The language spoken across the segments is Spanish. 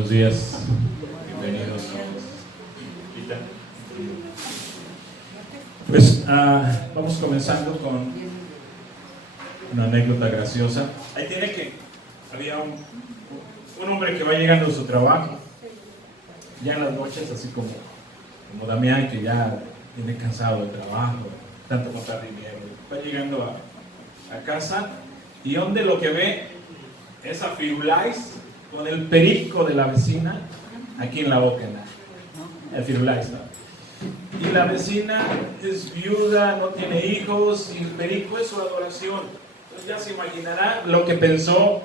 Buenos días, bienvenidos. Pues vamos comenzando con una anécdota graciosa. Ahí tiene que había un hombre que va llegando a su trabajo, ya en las noches, así como Damián, que ya viene cansado del trabajo, tanto contar dinero, va llegando a casa y donde lo que ve es a Firulais con el perico de la vecina aquí en la boca, ¿no? El Firulais, ¿no? Y la vecina es viuda, no tiene hijos, y el perico es su adoración. Entonces ya se imaginará lo que pensó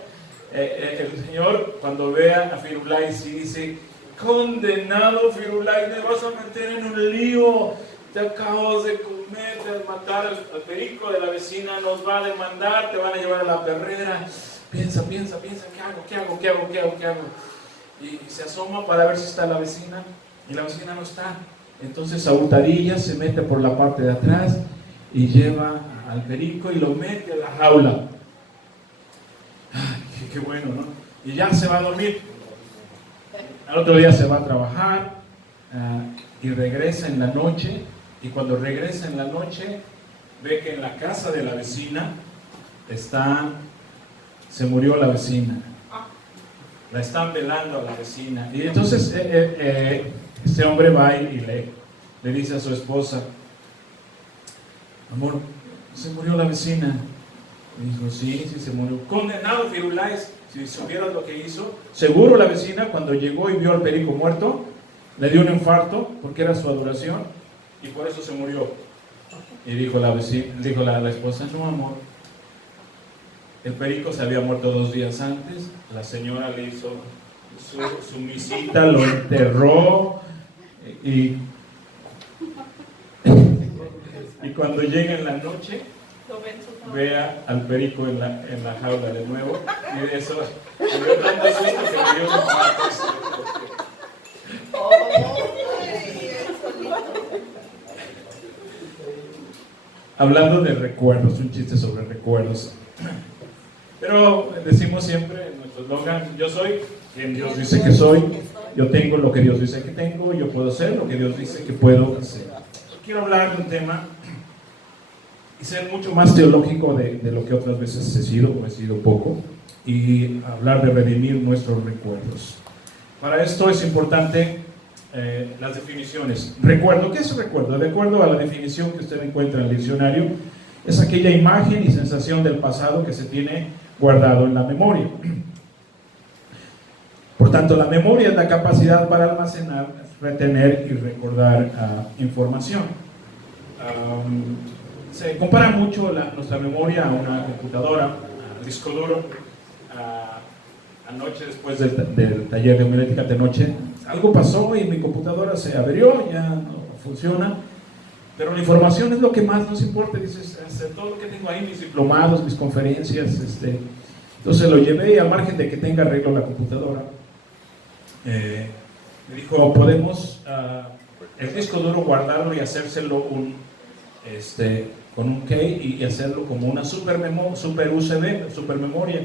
el Señor cuando vea a Firulais y dice: condenado Firulais, me vas a meter en un lío, te acabas de comer, te vas a matar al perico de la vecina, nos va a demandar, te van a llevar a la perrera. Piensa, ¿qué hago? Y se asoma para ver si está la vecina, y la vecina no está. Entonces a hurtadillas se mete por la parte de atrás y lleva al perico y lo mete a la jaula. Ay, qué bueno, ¿no? Y ya se va a dormir. Al otro día se va a trabajar y regresa en la noche. Y cuando regresa en la noche, ve que en la casa de la vecina se murió la vecina. La están velando a la vecina. Y entonces este hombre va y le dice a su esposa: amor, se murió la vecina. Y dijo: sí, se murió. Condenado Firulais, si supieras lo que hizo. Seguro la vecina, cuando llegó y vio al perico muerto, le dio un infarto porque era su adoración y por eso se murió. Y dijo la esposa: no, amor, el perico se había muerto 2 días antes, la señora le hizo su misita, lo enterró y cuando llega en la noche vea al perico en la jaula de nuevo, y de eso le dio tanto susto que le dio un infarto. Hablando de recuerdos, un chiste sobre recuerdos. Pero decimos siempre en nuestro eslogan: yo soy quien Dios dice que soy, yo tengo lo que Dios dice que tengo, yo puedo hacer lo que Dios dice que puedo hacer. Quiero hablar de un tema y ser mucho más teológico de lo que otras veces he sido poco, y hablar de redimir nuestros recuerdos. Para esto es importante las definiciones. Recuerdo, ¿qué es recuerdo? De acuerdo a la definición que usted encuentra en el diccionario, es aquella imagen y sensación del pasado que se tiene guardado en la memoria. Por tanto, la memoria es la capacidad para almacenar, retener y recordar información. Se compara mucho nuestra memoria a una computadora, a disco duro. Anoche, después del taller de homilética de noche, algo pasó y mi computadora se averió, ya no funciona. Pero la información es lo que más nos importa. Dices, todo lo que tengo ahí, mis diplomados, mis conferencias, entonces lo llevé, y al margen de que tenga arreglo la computadora, me dijo: podemos el disco duro guardarlo y hacérselo con un key y hacerlo como una super USB, super memoria.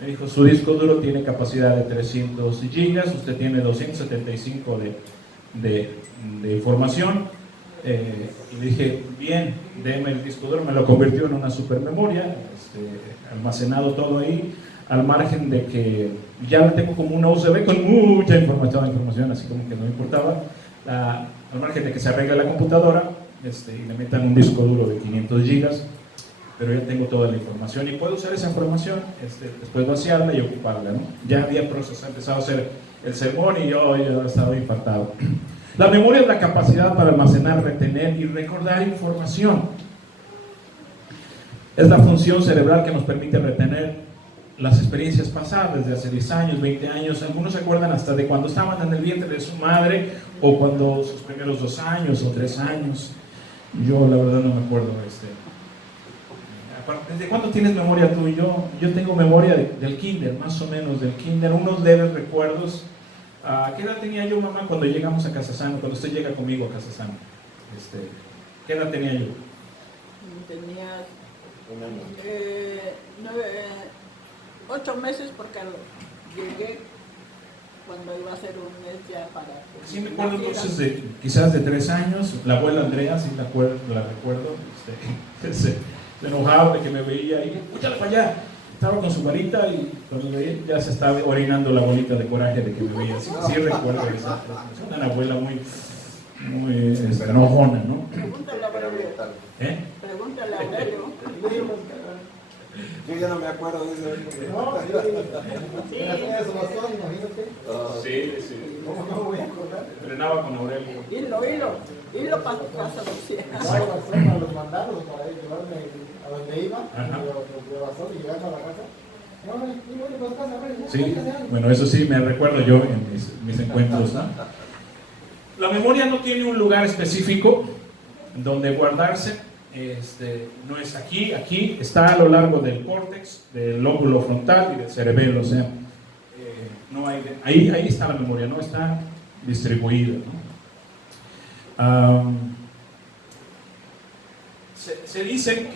Me dijo: su disco duro tiene capacidad de 300 gigas, usted tiene 275 de información. Y le dije: bien, déme el disco duro. Me lo convirtió en una supermemoria, almacenado todo ahí, al margen de que ya lo tengo como una USB con mucha información, así como que no me importaba, al margen de que se arregle la computadora y le metan un disco duro de 500 gigas, pero ya tengo toda la información y puedo usar esa información, después vaciarla y ocuparla, ¿no? Ya había empezado a hacer el sermón y yo estaba infartado. La memoria es la capacidad para almacenar, retener y recordar información. Es la función cerebral que nos permite retener las experiencias pasadas de hace 10 años, 20 años. Algunos se acuerdan hasta de cuando estaban en el vientre de su madre, o cuando sus primeros 2 años o 3 años. Yo la verdad no me acuerdo. ¿Desde cuándo tienes memoria tú y yo? Yo tengo memoria del kinder, más o menos del kinder, unos leves recuerdos. ¿Qué edad tenía yo, mamá, cuando llegamos a Casasano, cuando usted llega conmigo a Casasano? ¿Qué edad tenía yo? Tenía 8 meses, porque llegué cuando iba a ser un mes ya para... Sí, me acuerdo entonces quizás de 3 años, la abuela Andrea, sí la recuerdo, se enojaba de que me veía ahí, ¡úchale para allá! Estaba con su varita y cuando me veía ya se estaba orinando la bolita de coraje de que me veía. Sí recuerdo esa. Es una abuela muy enojona, ¿no? Pregúntale a Aurelio. Pregúntale a Aurelio. Yo ya no me acuerdo de eso. No, Sí. tenía su bastón, imagínate. Sí. ¿Cómo no me voy a acordar? Entrenaba con Aurelio. Hilo para tu casa, Lucía. No, bastón para los mandados, para llevarme a donde iba, Ajá. de bastón y llegando a la casa. No, y bueno, pues casa, Sí, bueno, eso sí me recuerdo yo en mis encuentros, ¿no? La memoria no tiene un lugar específico donde guardarse, no es aquí está a lo largo del córtex, del lóbulo frontal y del cerebelo, o sea, no hay, ahí está la memoria, no está distribuida, ¿no? Se dice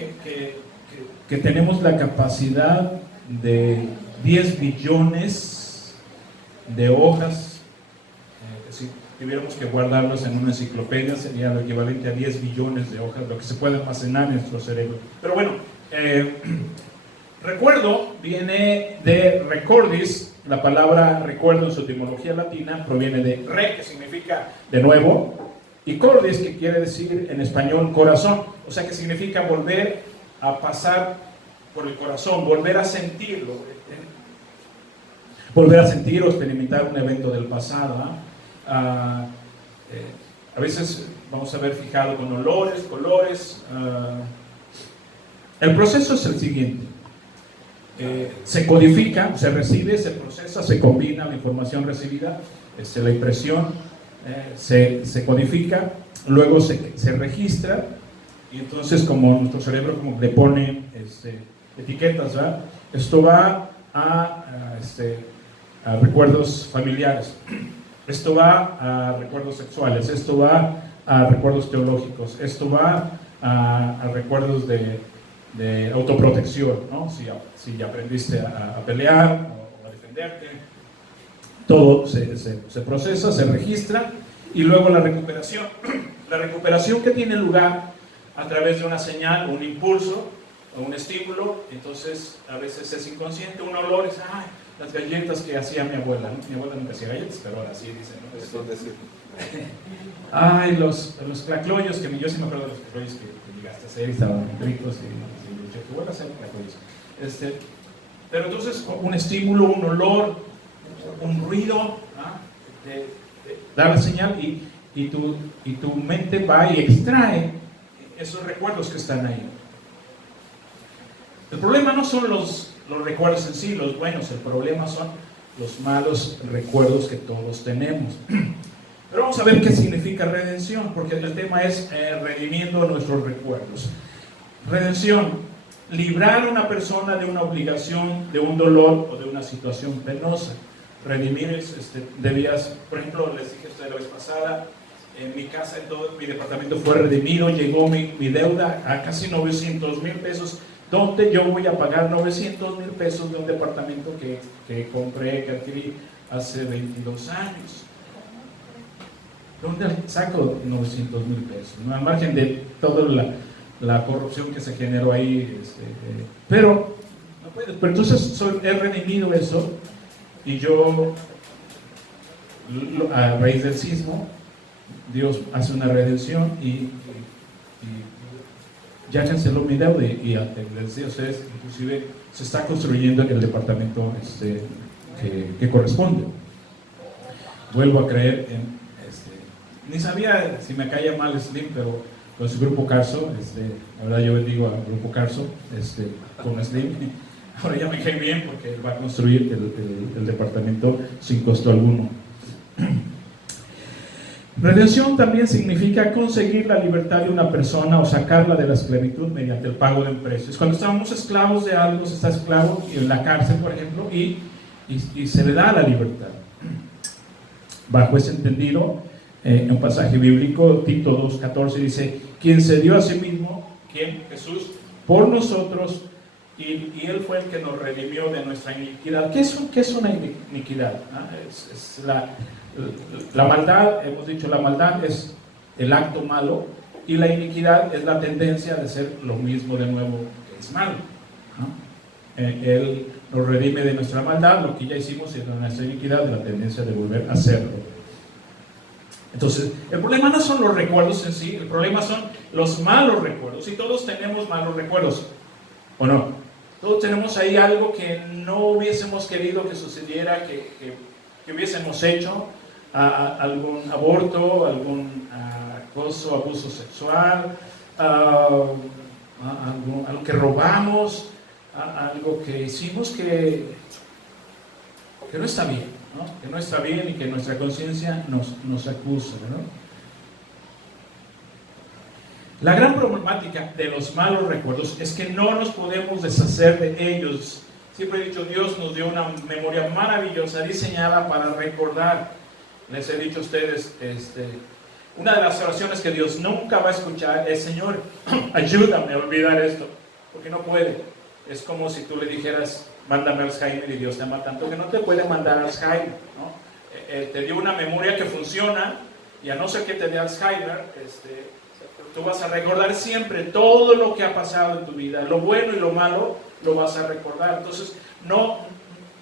que tenemos la capacidad de 10 billones de hojas. Si tuviéramos que guardarlos en una enciclopedia, sería lo equivalente a 10 billones de hojas, lo que se puede almacenar en nuestro cerebro. Pero bueno, recuerdo viene de recordis. La palabra recuerdo en su etimología latina proviene de re, que significa de nuevo, y cordis, que quiere decir en español corazón, o sea que significa volver a pasar por el corazón, volver a sentirlo, volver a sentir o experimentar un evento del pasado. A veces vamos a ver fijado con olores, colores. El proceso es el siguiente: se codifica, se recibe, se procesa, se combina la información recibida, la impresión, se codifica, luego se registra, y entonces como nuestro cerebro como le pone etiquetas, ¿verdad? Esto va a recuerdos familiares, esto va a recuerdos sexuales, esto va a recuerdos teológicos, esto va a recuerdos de autoprotección, ¿no? Si aprendiste a pelear o a defenderte, todo se procesa, se registra, y luego la recuperación. La recuperación que tiene lugar a través de una señal, un impulso o un estímulo, entonces a veces es inconsciente, un olor es, ay, las galletas que hacía mi abuela, ¿no? Mi abuela nunca hacía galletas, pero ahora sí dicen, ¿no? Eso es decir. Ay, los clacloyos, que yo sí me acuerdo de los clacloyos que llegaste a hacer, y estaban ricos, y dije, qué bueno hacer clacloyos. Pero entonces un estímulo, un olor, un ruido, da la señal, y tu mente va y extrae esos recuerdos que están ahí. El problema no son los recuerdos en sí, los buenos, el problema son los malos recuerdos que todos tenemos. Pero vamos a ver qué significa redención, porque el tema es redimiendo nuestros recuerdos. Redención: librar a una persona de una obligación, de un dolor o de una situación penosa. Redimir es, debías, por ejemplo, les dije a ustedes la vez pasada, en mi casa, en todo mi departamento fue redimido, llegó mi deuda a casi 900,000 pesos. ¿Dónde yo voy a pagar 900,000 pesos de un departamento que compré, que adquirí hace 22 años? ¿Dónde saco 900,000 pesos? Al margen de toda la corrupción que se generó ahí. Pero no puedes. Pero entonces he redimido eso, y yo, a raíz del sismo, Dios hace una redención y ya canceló mi deuda, y les decía a ustedes, inclusive se está construyendo en el departamento que corresponde. Vuelvo a creer en ni sabía si me caía mal Slim, pero con su Grupo Carso, la verdad yo bendigo al Grupo Carso con Slim. Ahora ya me cae bien porque va a construir el departamento sin costo alguno. Redención también significa conseguir la libertad de una persona o sacarla de la esclavitud mediante el pago de un precio. Es cuando estábamos esclavos de algo, se está esclavo en la cárcel, por ejemplo, y se le da la libertad. Bajo ese entendido, en un pasaje bíblico, Tito 2:14 dice: quien se dio a sí mismo, quien, Jesús, por nosotros, y Él fue el que nos redimió de nuestra iniquidad. ¿Qué es una iniquidad? Es la maldad, hemos dicho, la maldad es el acto malo, y la iniquidad es la tendencia de ser lo mismo de nuevo que es malo, ¿no? Él nos redime de nuestra maldad, lo que ya hicimos, y de nuestra iniquidad, de la tendencia de volver a hacerlo. Entonces, el problema no son los recuerdos en sí, el problema son los malos recuerdos, y todos tenemos malos recuerdos, ¿o no? Todos tenemos ahí algo que no hubiésemos querido que sucediera, que hubiésemos hecho, algún aborto, algún acoso, abuso sexual, algo que robamos, algo que hicimos que no está bien, ¿no? Que no está bien y que nuestra conciencia nos acusa, ¿no? La gran problemática de los malos recuerdos es que no nos podemos deshacer de ellos. Siempre he dicho, Dios nos dio una memoria maravillosa, diseñada para recordar. Les he dicho a ustedes, una de las oraciones que Dios nunca va a escuchar es: Señor, ayúdame a olvidar esto, porque no puede. Es como si tú le dijeras, mándame Alzheimer, y Dios te ama tanto que no te puede mandar Alzheimer, ¿no? Te dio una memoria que funciona, y a no ser que te dé Alzheimer, tú vas a recordar siempre todo lo que ha pasado en tu vida, lo bueno y lo malo lo vas a recordar. Entonces, no,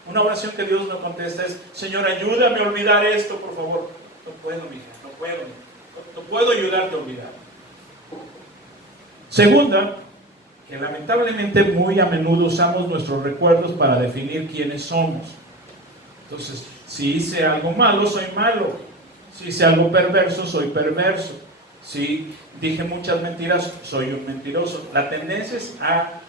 una oración que Dios no contesta es: Señor, ayúdame a olvidar esto, por favor. No puedo, mija, no puedo ayudarte a olvidar. Segunda, que lamentablemente muy a menudo usamos nuestros recuerdos para definir quiénes somos. Entonces, si hice algo malo, soy malo. Si hice algo perverso, soy perverso. Si dije muchas mentiras, soy un mentiroso. La tendencia es a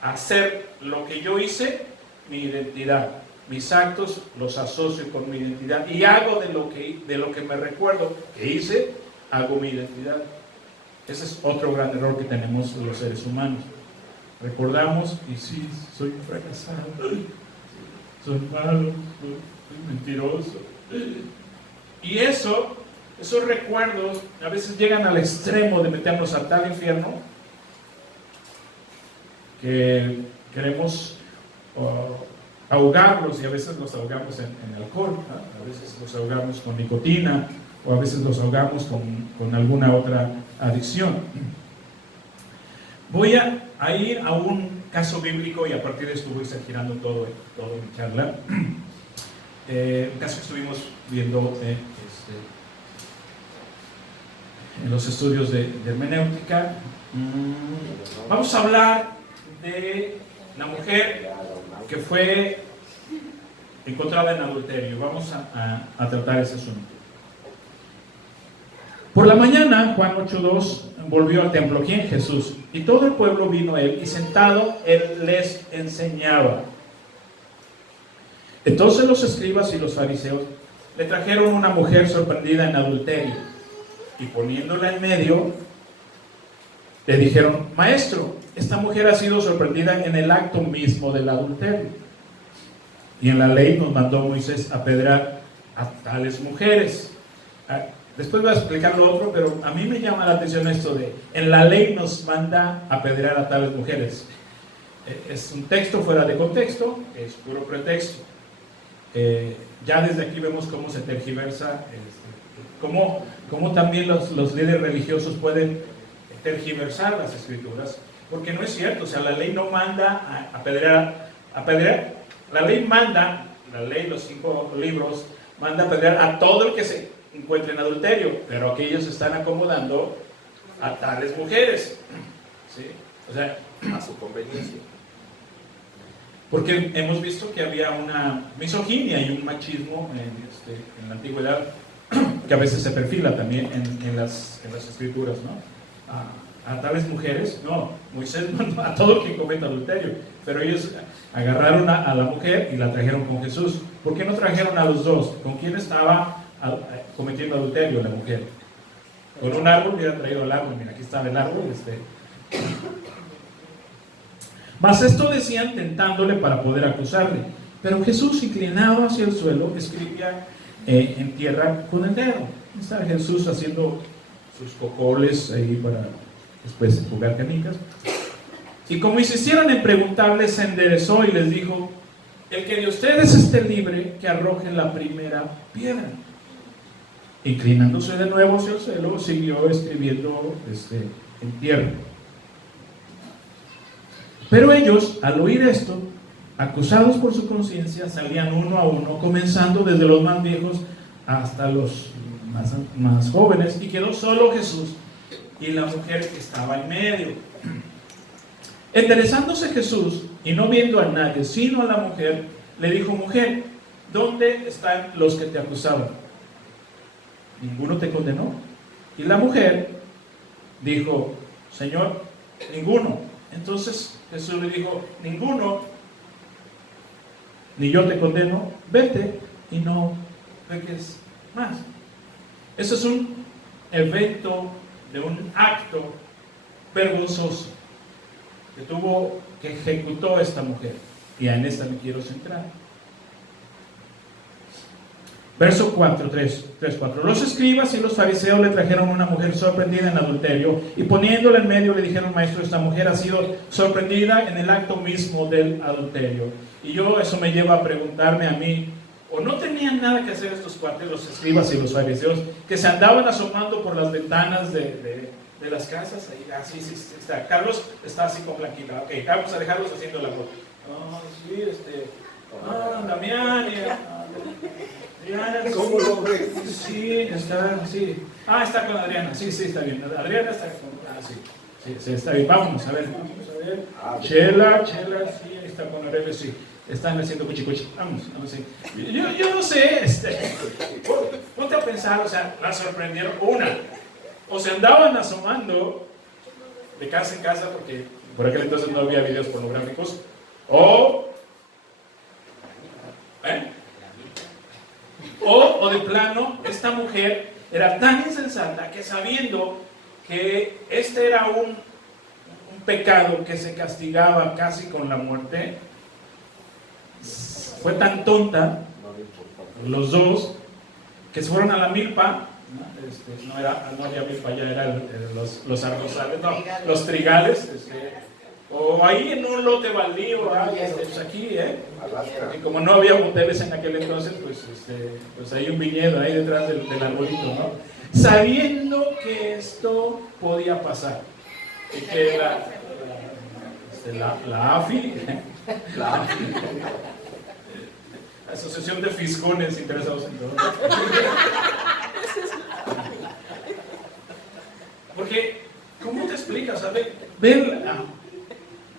hacer lo que yo hice mi identidad. Mis actos los asocio con mi identidad y hago de lo que me recuerdo que hice, hago mi identidad. Ese es otro gran error que tenemos los seres humanos. Recordamos y sí, soy un fracasado, soy malo, soy mentiroso. Y esos recuerdos a veces llegan al extremo de meternos a tal infierno que queremos ahogarlos, y a veces los ahogamos en alcohol, ¿no? A veces los ahogamos con nicotina, o a veces los ahogamos con alguna otra adicción. Voy a ir a un caso bíblico, y a partir de esto voy a estar girando todo mi charla. Un caso que estuvimos viendo en los estudios de hermenéutica. Vamos a hablar de la mujer que fue encontrada en adulterio. Vamos a tratar ese asunto. Por la mañana, Juan 8:2, volvió al templo. ¿Quién? Jesús. Y todo el pueblo vino a él, y sentado él les enseñaba. Entonces los escribas y los fariseos le trajeron una mujer sorprendida en adulterio, y poniéndola en medio, le dijeron: Maestro, esta mujer ha sido sorprendida en el acto mismo del adulterio, y en la ley nos mandó Moisés apedrear a tales mujeres. Después voy a explicar lo otro, pero a mí me llama la atención esto de: en la ley nos manda apedrear a tales mujeres. Es un texto fuera de contexto, es puro pretexto. Ya desde aquí vemos cómo se tergiversa, cómo también los líderes religiosos pueden tergiversar las escrituras, porque no es cierto. O sea, la ley no manda a apedrear. La ley, los 5 libros, manda a apedrear a todo el que se encuentre en adulterio, pero aquellos se están acomodando a tales mujeres, ¿sí? O sea, a su conveniencia. Porque hemos visto que había una misoginia y un machismo en la antigüedad, que a veces se perfila también en las escrituras, ¿no? A tales mujeres, no, Moisés mandó a todo el que cometa adulterio, pero ellos agarraron a la mujer y la trajeron con Jesús. ¿Por qué no trajeron a los dos? ¿Con quién estaba cometiendo adulterio la mujer? Con un árbol, hubieran traído el árbol. Mira, aquí estaba el árbol. Mas esto decían tentándole para poder acusarle. Pero Jesús, inclinado hacia el suelo, escribía en tierra con el dedo. Estaba Jesús haciendo sus cocoles ahí para después jugar canicas. Y como insistieron en preguntarle, se enderezó y les dijo: el que de ustedes esté libre, que arroje la primera piedra. Inclinándose de nuevo hacia el cielo, siguió escribiendo en tierra. Pero ellos, al oír esto, acusados por su conciencia, salían uno a uno, comenzando desde los más viejos hasta los más jóvenes, y quedó solo Jesús y la mujer que estaba en medio. Enderezándose Jesús y no viendo a nadie sino a la mujer, le dijo: mujer, ¿dónde están los que te acusaban? ¿Ninguno te condenó? Y la mujer dijo: Señor, ninguno. Entonces Jesús le dijo: ninguno, ni yo te condeno, vete y no peques más. Eso es un evento de un acto vergonzoso que ejecutó esta mujer, y en esta me quiero centrar. Verso 4, 4. Los escribas y los fariseos le trajeron una mujer sorprendida en adulterio, y poniéndola en medio le dijeron: maestro, esta mujer ha sido sorprendida en el acto mismo del adulterio. Y eso me lleva a preguntarme a mí: ¿o no tenían nada que hacer estos cuates, los escribas y los fariseos, que se andaban asomando por las ventanas de las casas? Ahí, sí, está. Carlos está así con Blanquita. Ok, vamos a dejarlos haciendo la voz. Sí, Damián, ¿Cómo lo ves? Sí, sí. Está con Adriana. Sí, está bien. Adriana está con... sí, está bien. Vámonos a ver. Chela, sí, está con Aurelia, sí. Están haciendo cuchicuchi. Vamos, sí. Yo no sé, ponte a pensar, la sorprendieron. O se andaban asomando de casa en casa, porque por aquel entonces no había videos pornográficos, o de plano, esta mujer era tan insensata que, sabiendo que este era un pecado que se castigaba casi con la muerte, fue tan tonta, los dos, que se fueron a la milpa. No había milpa, ya eran los arrozales, no, los trigales, o ahí en un lote baldío, pues aquí, y como no había moteles en aquel entonces, pues hay un viñedo ahí detrás del arbolito, ¿no? Sabiendo que esto podía pasar, y que la AFI, la Asociación de Fiscones Interesados en Todo. Porque, ¿cómo te explicas? Ven,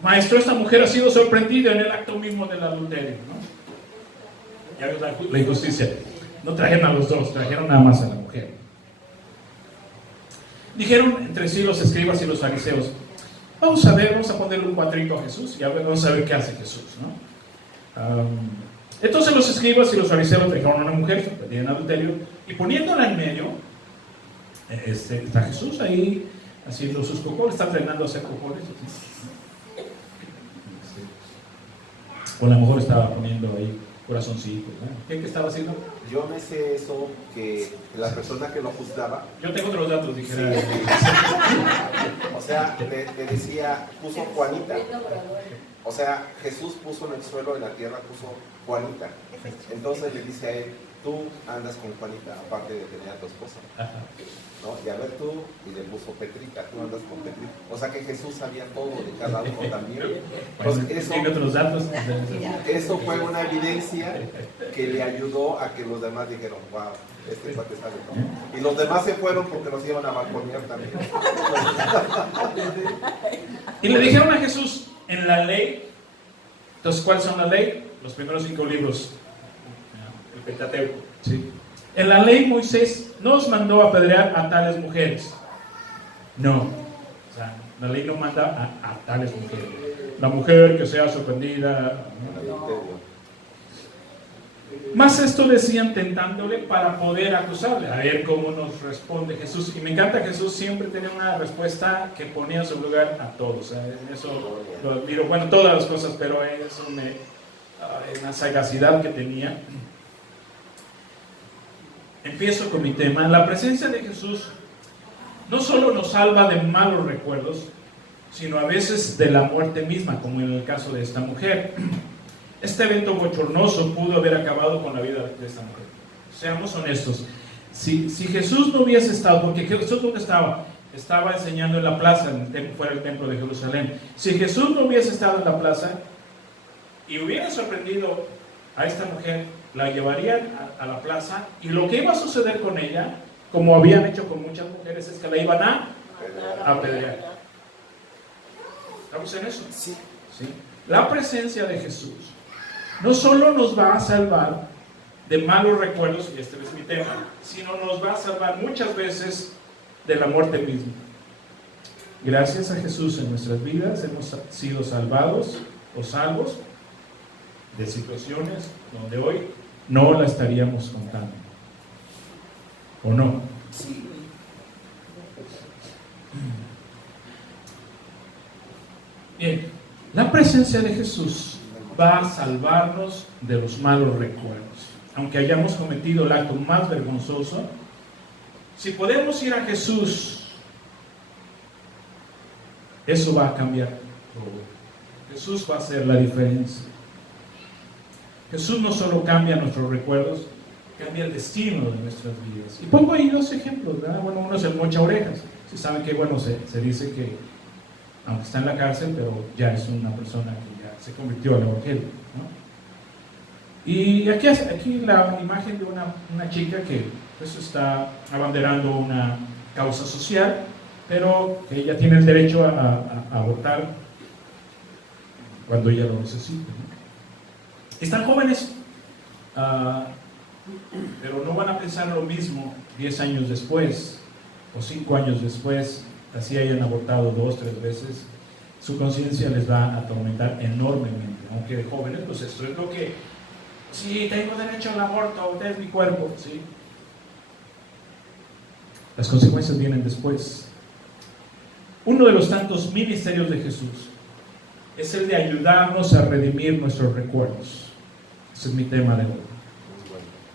maestro, esta mujer ha sido sorprendida en el acto mismo del adulterio, ¿no? Ya ves la injusticia. No trajeron a los dos, trajeron nada más a la mujer. Dijeron entre sí los escribas y los fariseos: vamos a ponerle un cuadrito a Jesús y vamos a ver qué hace Jesús, ¿no? Entonces los escribas y los fariseos trajeron a una mujer sorprendida en adulterio, y poniéndola en medio, está Jesús ahí haciendo sus cojones, está entrenando a hacer cojones. O a lo mejor estaba poniendo ahí corazoncitos, ¿no? ¿Qué estaba haciendo? Yo me sé eso, que la persona que lo juzgaba... Yo tengo otros datos, dijera. Sí. O sea, le decía, puso Juanita. O sea, Jesús puso en el suelo, en la tierra, puso Juanita. Entonces le dice a él: tú andas con Juanita, aparte de tener a tu esposa. ¿No? Y a ver tú, y le puso Petrita, tú andas con Petrita. O sea que Jesús sabía todo de cada uno también. Entonces, ¿tiene otros datos? Eso fue una evidencia que le ayudó a que los demás dijeron: wow, este cuate sabe todo. Y los demás se fueron porque los iban a balconear también. Y le dijeron a Jesús: en la ley, entonces, ¿cuáles son la ley? Los primeros 5 libros, el Pentateuco, ¿sí? En la ley Moisés nos mandó a apedrear a tales mujeres. No, o sea, la ley no manda a tales mujeres. La mujer que sea sorprendida. Más esto decían tentándole para poder acusarle. A ver cómo nos responde Jesús. Y me encanta, Jesús siempre tenía una respuesta que ponía en su lugar a todos. En eso lo admiro. Bueno, todas las cosas, pero es una sagacidad que tenía. Empiezo con mi tema. La presencia de Jesús no solo nos salva de malos recuerdos, sino a veces de la muerte misma, como en el caso de esta mujer. Este evento bochornoso pudo haber acabado con la vida de esta mujer. Seamos honestos. Si Jesús no hubiese estado, porque Jesús ¿dónde estaba? Estaba enseñando en la plaza, fuera del templo de Jerusalén. Si Jesús no hubiese estado en la plaza y hubiera sorprendido a esta mujer, la llevarían a la plaza, y lo que iba a suceder con ella, como habían hecho con muchas mujeres, es que la iban a apedrear. ¿Estamos en eso? Sí. ¿Sí? La presencia de Jesús no solo nos va a salvar de malos recuerdos, y este es mi tema, sino nos va a salvar muchas veces de la muerte misma. Gracias a Jesús en nuestras vidas hemos sido salvados o salvos de situaciones donde hoy no la estaríamos contando. ¿O no? Sí. Bien, la presencia de Jesús va a salvarnos de los malos recuerdos. Aunque hayamos cometido el acto más vergonzoso, si podemos ir a Jesús, eso va a cambiar todo. Jesús va a hacer la diferencia. Jesús no solo cambia nuestros recuerdos, cambia el destino de nuestras vidas. Y pongo ahí dos ejemplos, ¿verdad? Bueno, uno es el mocha orejas. Si saben que, bueno, se dice que, aunque está en la cárcel, pero ya es una persona que ya se convirtió al evangelio, ¿no? Y aquí la imagen de una chica que pues está abanderando una causa social, pero que ella tiene el derecho a votar cuando ella lo necesite, ¿no? Están jóvenes, pero no van a pensar lo mismo 10 años después o 5 años después, así hayan abortado 2, 3 veces. Su conciencia les va a atormentar enormemente, aunque de jóvenes, pues esto es lo que, sí, tengo derecho al aborto, usted es mi cuerpo, ¿sí? Las consecuencias vienen después. Uno de los tantos ministerios de Jesús es el de ayudarnos a redimir nuestros recuerdos. Ese es mi tema de hoy.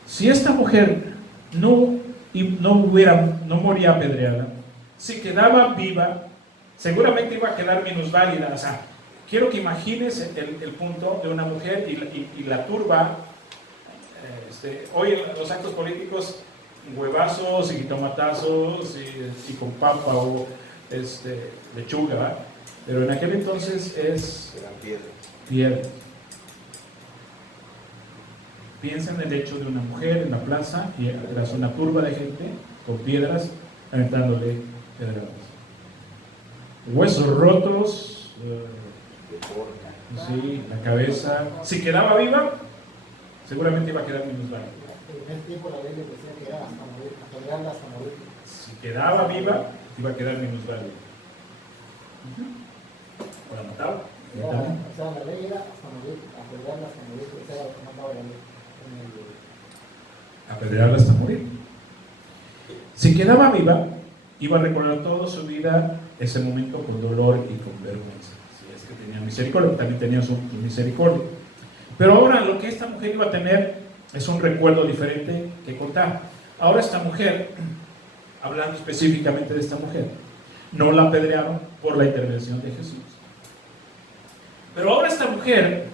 Si esta mujer no moría apedreada, si quedaba viva, seguramente iba a quedar minusválida. O sea, quiero que imagines el punto de una mujer y la turba. Hoy en los actos políticos, huevazos y jitomatazos y con papa o lechuga, ¿verdad? Pero en aquel entonces Eran piedras. piedra. Piensa en el hecho de una mujer en la plaza y era una turba de gente con piedras aventándole pedradas. Huesos rotos, sí, la cabeza. Si quedaba viva, seguramente iba a quedar minusválida. En el tiempo la ley le decía que era hasta morir, apedrearla hasta morir. Si quedaba viva, iba a quedar minusválida. ¿O la mataba? O sea, la ley era hasta morir, apedrearla hasta morir, esa era lo que mandaba la ley. Apedrearla hasta morir. Si quedaba viva, iba a recordar toda su vida ese momento con dolor y con vergüenza. Si es que tenía misericordia, también tenía su misericordia. Pero ahora lo que esta mujer iba a tener es un recuerdo diferente que contar. Ahora esta mujer, hablando específicamente de esta mujer, no la apedrearon por la intervención de Jesús. Pero ahora esta mujer,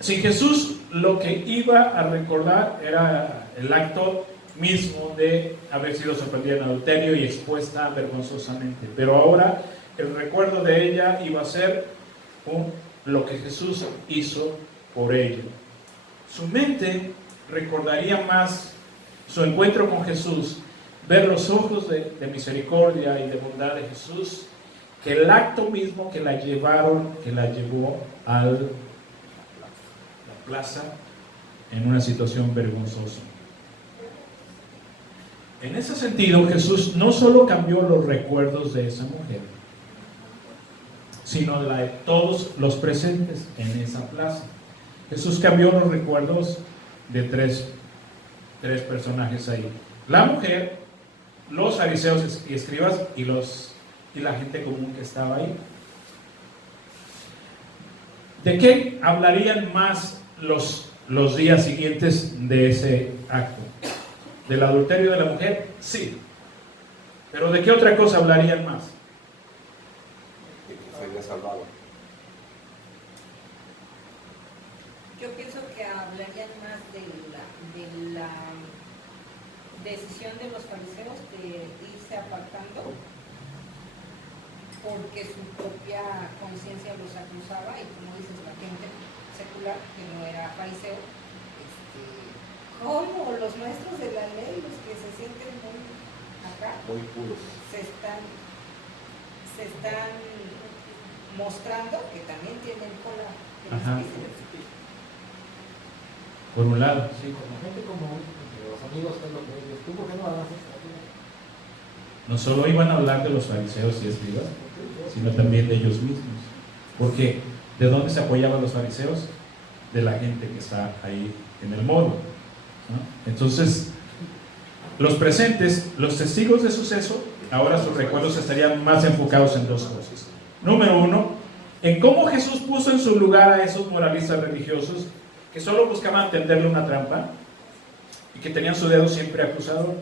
sin Jesús, lo que iba a recordar era el acto mismo de haber sido sorprendida en adulterio y expuesta vergonzosamente. Pero ahora el recuerdo de ella iba a ser lo que Jesús hizo por ella. Su mente recordaría más su encuentro con Jesús, ver los ojos de misericordia y de bondad de Jesús, que el acto mismo que la llevó a la plaza en una situación vergonzosa. En ese sentido, Jesús no solo cambió los recuerdos de esa mujer, sino la de todos los presentes en esa plaza. Jesús cambió los recuerdos de tres personajes ahí: la mujer, los fariseos y escribas y la gente común que estaba ahí. ¿De qué hablarían más los días siguientes de ese acto? ¿Del adulterio de la mujer? Sí. ¿Pero de qué otra cosa hablarían más? yo pienso que hablarían más de la decisión de los fariseos de irse apartando porque su propia conciencia los acusaba y, como dices, la gente secular que no era fariseo, como los maestros de la ley, los que se sienten muy acá, Muy puros. se están mostrando que también tienen cola que les Ajá. pisen. Por un lado. Sí, con la gente común, entre los amigos, que es lo que ellos, ¿tú por qué no haces esto? No solo iban a hablar de los fariseos y escribas, sino también de ellos mismos. Porque, ¿de dónde se apoyaban los fariseos? De la gente que está ahí en el moro, ¿no? Entonces, los presentes, los testigos de suceso, ahora sus recuerdos estarían más enfocados en dos cosas. Número uno, en cómo Jesús puso en su lugar a esos moralistas religiosos que solo buscaban tenderle una trampa y que tenían su dedo siempre acusador.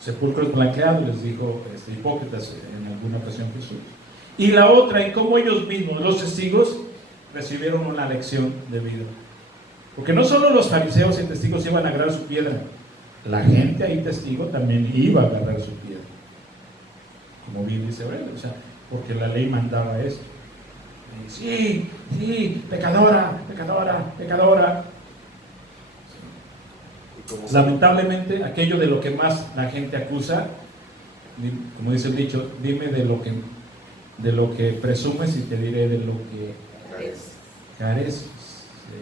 Sepulcros blanqueados, les dijo hipócritas en alguna ocasión Jesús. Y la otra, en cómo ellos mismos, los testigos, recibieron una lección de vida. Porque no solo los fariseos y testigos iban a agarrar su piedra, la gente ahí testigo también iba a agarrar su piedra. Como bien dice Aurelio, o sea, porque la ley mandaba esto. Sí, pecadora, pecadora, pecadora. Lamentablemente, aquello de lo que más la gente acusa, como dice el dicho, dime de lo que presumes y te diré de lo que careces. Sí.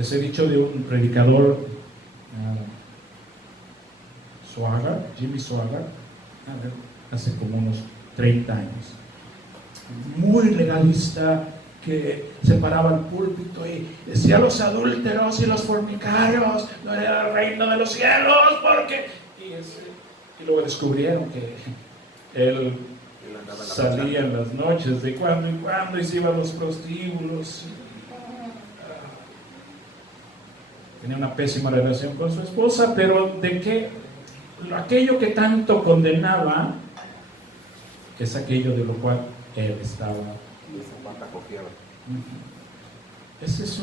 Ese dicho de un predicador, Jimmy Swaggart, hace como unos 30 años, muy legalista, que se paraba al púlpito y decía: los adúlteros y los fornicarios no era el reino de los cielos, porque... Y luego descubrieron que él salía en las noches de cuando en cuando y se iba a los prostíbulos. Tenía una pésima relación con su esposa, pero de que aquello que tanto condenaba, que es aquello de lo cual él estaba. Ese es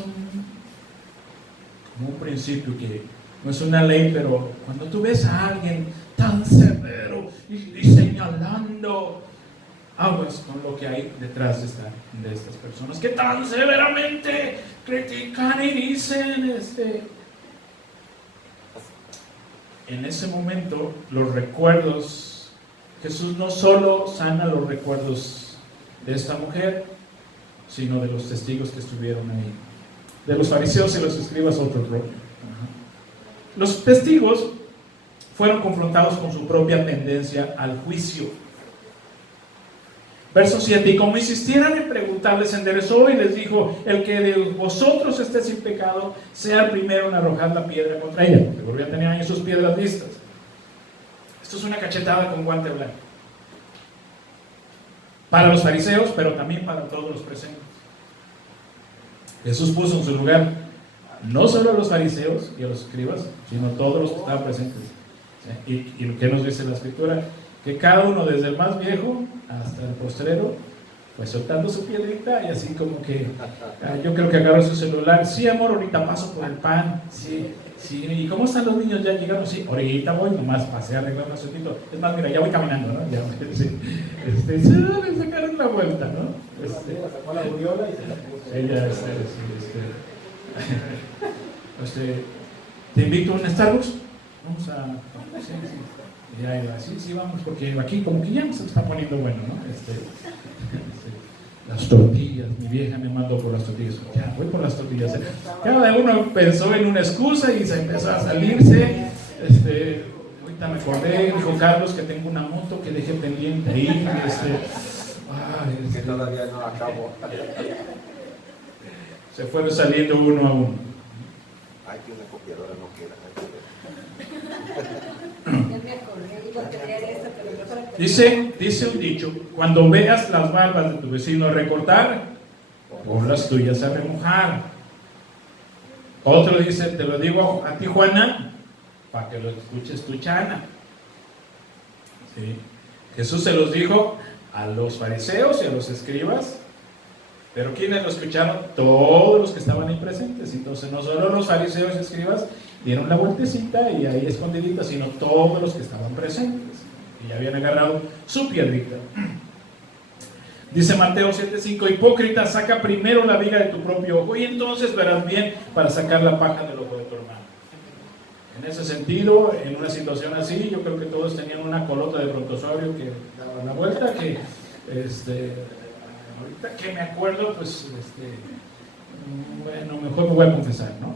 como un principio que no es una ley, pero cuando tú ves a alguien tan severo y señalando, aguas con lo que hay detrás de estas personas que tan severamente critican y dicen en ese momento los recuerdos, Jesús no solo sana los recuerdos de esta mujer, sino de los testigos que estuvieron ahí. De los fariseos y los escribas, otro rollo. Los testigos fueron confrontados con su propia tendencia al juicio. Verso 7: y como insistieran en preguntarles, se enderezó y les dijo: el que de vosotros esté sin pecado, sea el primero en arrojar la piedra contra ella. Porque ya tenían ahí sus piedras listas. Esto es una cachetada con guante blanco. Para los fariseos, pero también para todos los presentes. Jesús puso en su lugar no solo a los fariseos y a los escribas, sino a todos los que estaban presentes. ¿Sí? Y lo que nos dice la Escritura, que cada uno, desde el más viejo hasta el postrero, pues soltando su piedrita y así como que, yo creo que agarró su celular: sí, amor, ahorita paso por el pan, sí, ¿y cómo están los niños? ¿Ya llegaron? Sí, ahorita voy, nomás pasé a arreglar un asunto. Es más, mira, ya voy caminando, ¿no? Ya, sí. Se sacaron la vuelta, ¿no? Sacó la uriola y se la puso. Ella, te invito a un Starbucks, vamos a... Sí. Y ahí va, sí, vamos, porque aquí como que ya se está poniendo bueno, ¿no? Las tortillas, mi vieja me mandó por las tortillas, ya voy por las tortillas. Cada uno pensó en una excusa y se empezó a salirse. Ahorita me acordé, dijo Carlos, que tengo una moto que dejé pendiente ahí. Que todavía no acabo. Se fueron saliendo uno a uno. Ay, que una copiadora no queda. Dice un dicho: cuando veas las barbas de tu vecino recortar, pon las tuyas a remojar. Otro dice: te lo digo a ti, Juana, para que lo escuches tu Chana. ¿Sí? Jesús se los dijo a los fariseos y a los escribas, Pero ¿quiénes lo escucharon? Todos los que estaban ahí presentes. Entonces no solo los fariseos y escribas dieron la vueltecita y ahí escondidita, sino todos los que estaban presentes y ya habían agarrado su piedrita. Dice Mateo 7:5: hipócrita, saca primero la viga de tu propio ojo y entonces verás bien para sacar la paja del ojo de tu hermano. En ese sentido, en una situación así, yo creo que todos tenían una colota de brontosaurio que daba la vuelta, que ahorita que me acuerdo, pues bueno, mejor me voy a confesar, ¿no?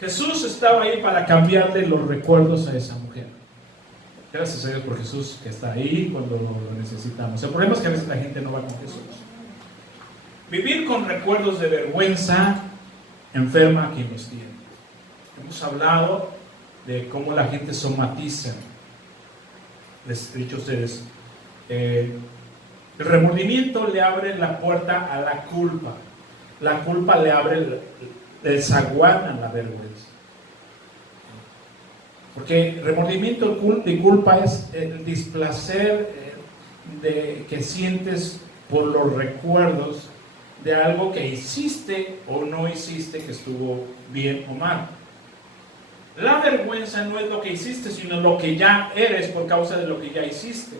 Jesús estaba ahí para cambiarle los recuerdos a esa mujer. Gracias a Dios por Jesús que está ahí cuando lo necesitamos. El problema es que a veces la gente no va con Jesús. Vivir con recuerdos de vergüenza enferma a quien los tiene. Hemos hablado de cómo la gente somatiza. Les he dicho a ustedes, el remordimiento le abre la puerta a la culpa. La culpa le abre el zaguán a la vergüenza. Porque remordimiento y culpa es el displacer que sientes por los recuerdos de algo que hiciste o no hiciste, que estuvo bien o mal. La vergüenza no es lo que hiciste, sino lo que ya eres por causa de lo que ya hiciste.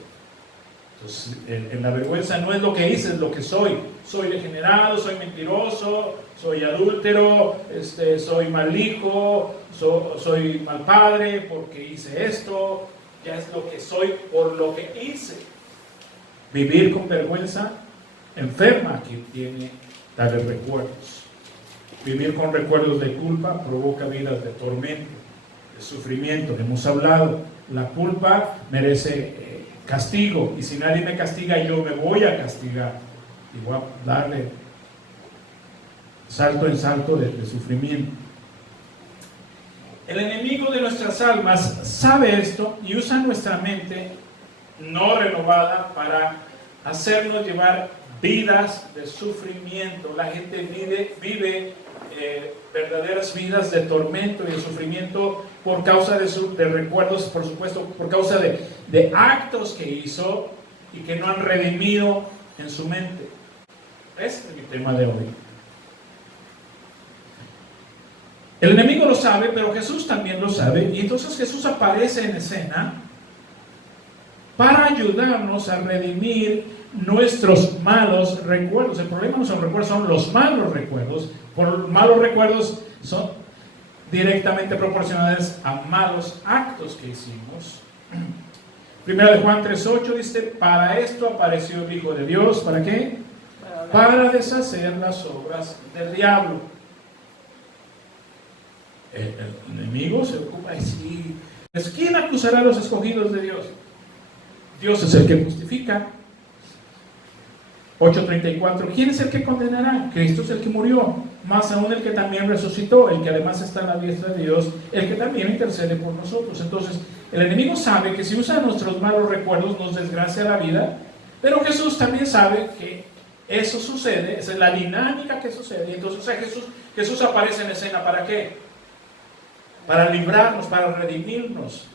Entonces, en la vergüenza no es lo que hice, es lo que soy. Soy degenerado, soy mentiroso, soy adúltero, soy mal hijo, soy mal padre porque hice esto. Ya es lo que soy por lo que hice. Vivir con vergüenza enferma a quien tiene tales recuerdos. Vivir con recuerdos de culpa provoca vidas de tormento, de sufrimiento. Hemos hablado, la culpa merece castigo, y si nadie me castiga, yo me voy a castigar y voy a darle salto en salto de sufrimiento. El enemigo de nuestras almas sabe esto y usa nuestra mente no renovada para hacernos llevar vidas de sufrimiento. La gente vive verdaderas vidas de tormento y de sufrimiento por causa de recuerdos, por supuesto, por causa de actos que hizo y que no han redimido en su mente. Este es mi tema de hoy. El enemigo lo sabe, pero Jesús también lo sabe, y entonces Jesús aparece en escena para ayudarnos a redimir nuestros malos recuerdos. El problema no son recuerdos, son los malos recuerdos. Por malos recuerdos son directamente proporcionales a malos actos que hicimos. Primera de Juan 3:8 dice: para esto apareció el Hijo de Dios. ¿Para qué? Para deshacer las obras del diablo. El enemigo se ocupa de decir: ¿quién acusará a los escogidos de Dios? Dios es el que justifica. 8:34, ¿quién es el que condenará? Cristo es el que murió, más aún el que también resucitó, el que además está a la diestra de Dios, el que también intercede por nosotros. Entonces, el enemigo sabe que si usa nuestros malos recuerdos nos desgracia la vida, pero Jesús también sabe que eso sucede, esa es la dinámica que sucede. Y entonces Jesús aparece en escena, ¿para qué? Para librarnos, para redimirnos,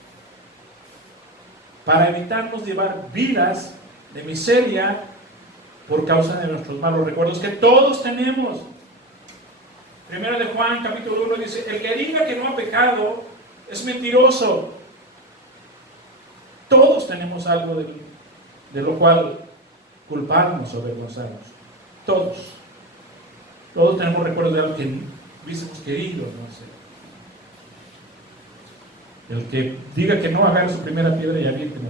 para evitarnos llevar vidas de miseria por causa de nuestros malos recuerdos que todos tenemos. Primero de Juan, capítulo 1, dice: el que diga que no ha pecado es mentiroso. Todos tenemos algo de lo cual culparnos o avergonzarnos. Todos tenemos recuerdos de algo que hubiésemos querido, no sé. El que diga que no, agarre su primera piedra y aviéntenlo.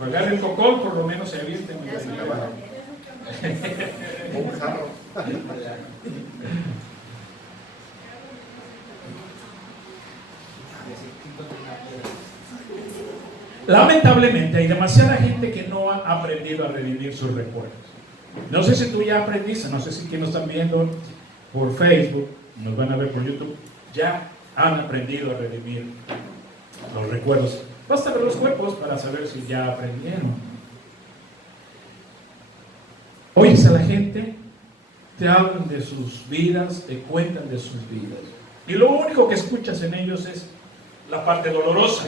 O agarre el cocol, por lo menos se avienten. Un jarro. Lamentablemente hay demasiada gente que no ha aprendido a redimir sus recuerdos. No sé si tú ya aprendiste, no sé si quienes nos están viendo por Facebook, nos van a ver por YouTube, ya han aprendido a redimir los recuerdos. Basta ver los cuerpos para saber si ya aprendieron. Oyes a la gente, te hablan de sus vidas, te cuentan de sus vidas. Y lo único que escuchas en ellos es la parte dolorosa.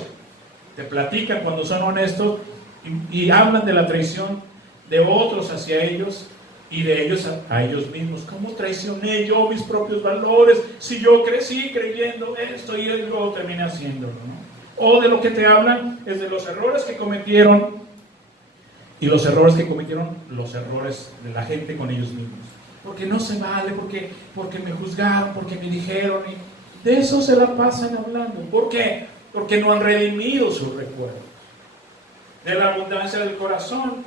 Te platican cuando son honestos y hablan de la traición de otros hacia ellos y de ellos a ellos mismos. ¿Cómo traicioné yo mis propios valores si yo crecí creyendo esto y luego terminé haciéndolo, ¿no? O de lo que te hablan es de los errores que cometieron y los errores de la gente con ellos mismos. Porque no se vale, porque me juzgaron, porque me dijeron. Y de eso se la pasan hablando. ¿Por qué? Porque no han redimido sus recuerdos. De la abundancia del corazón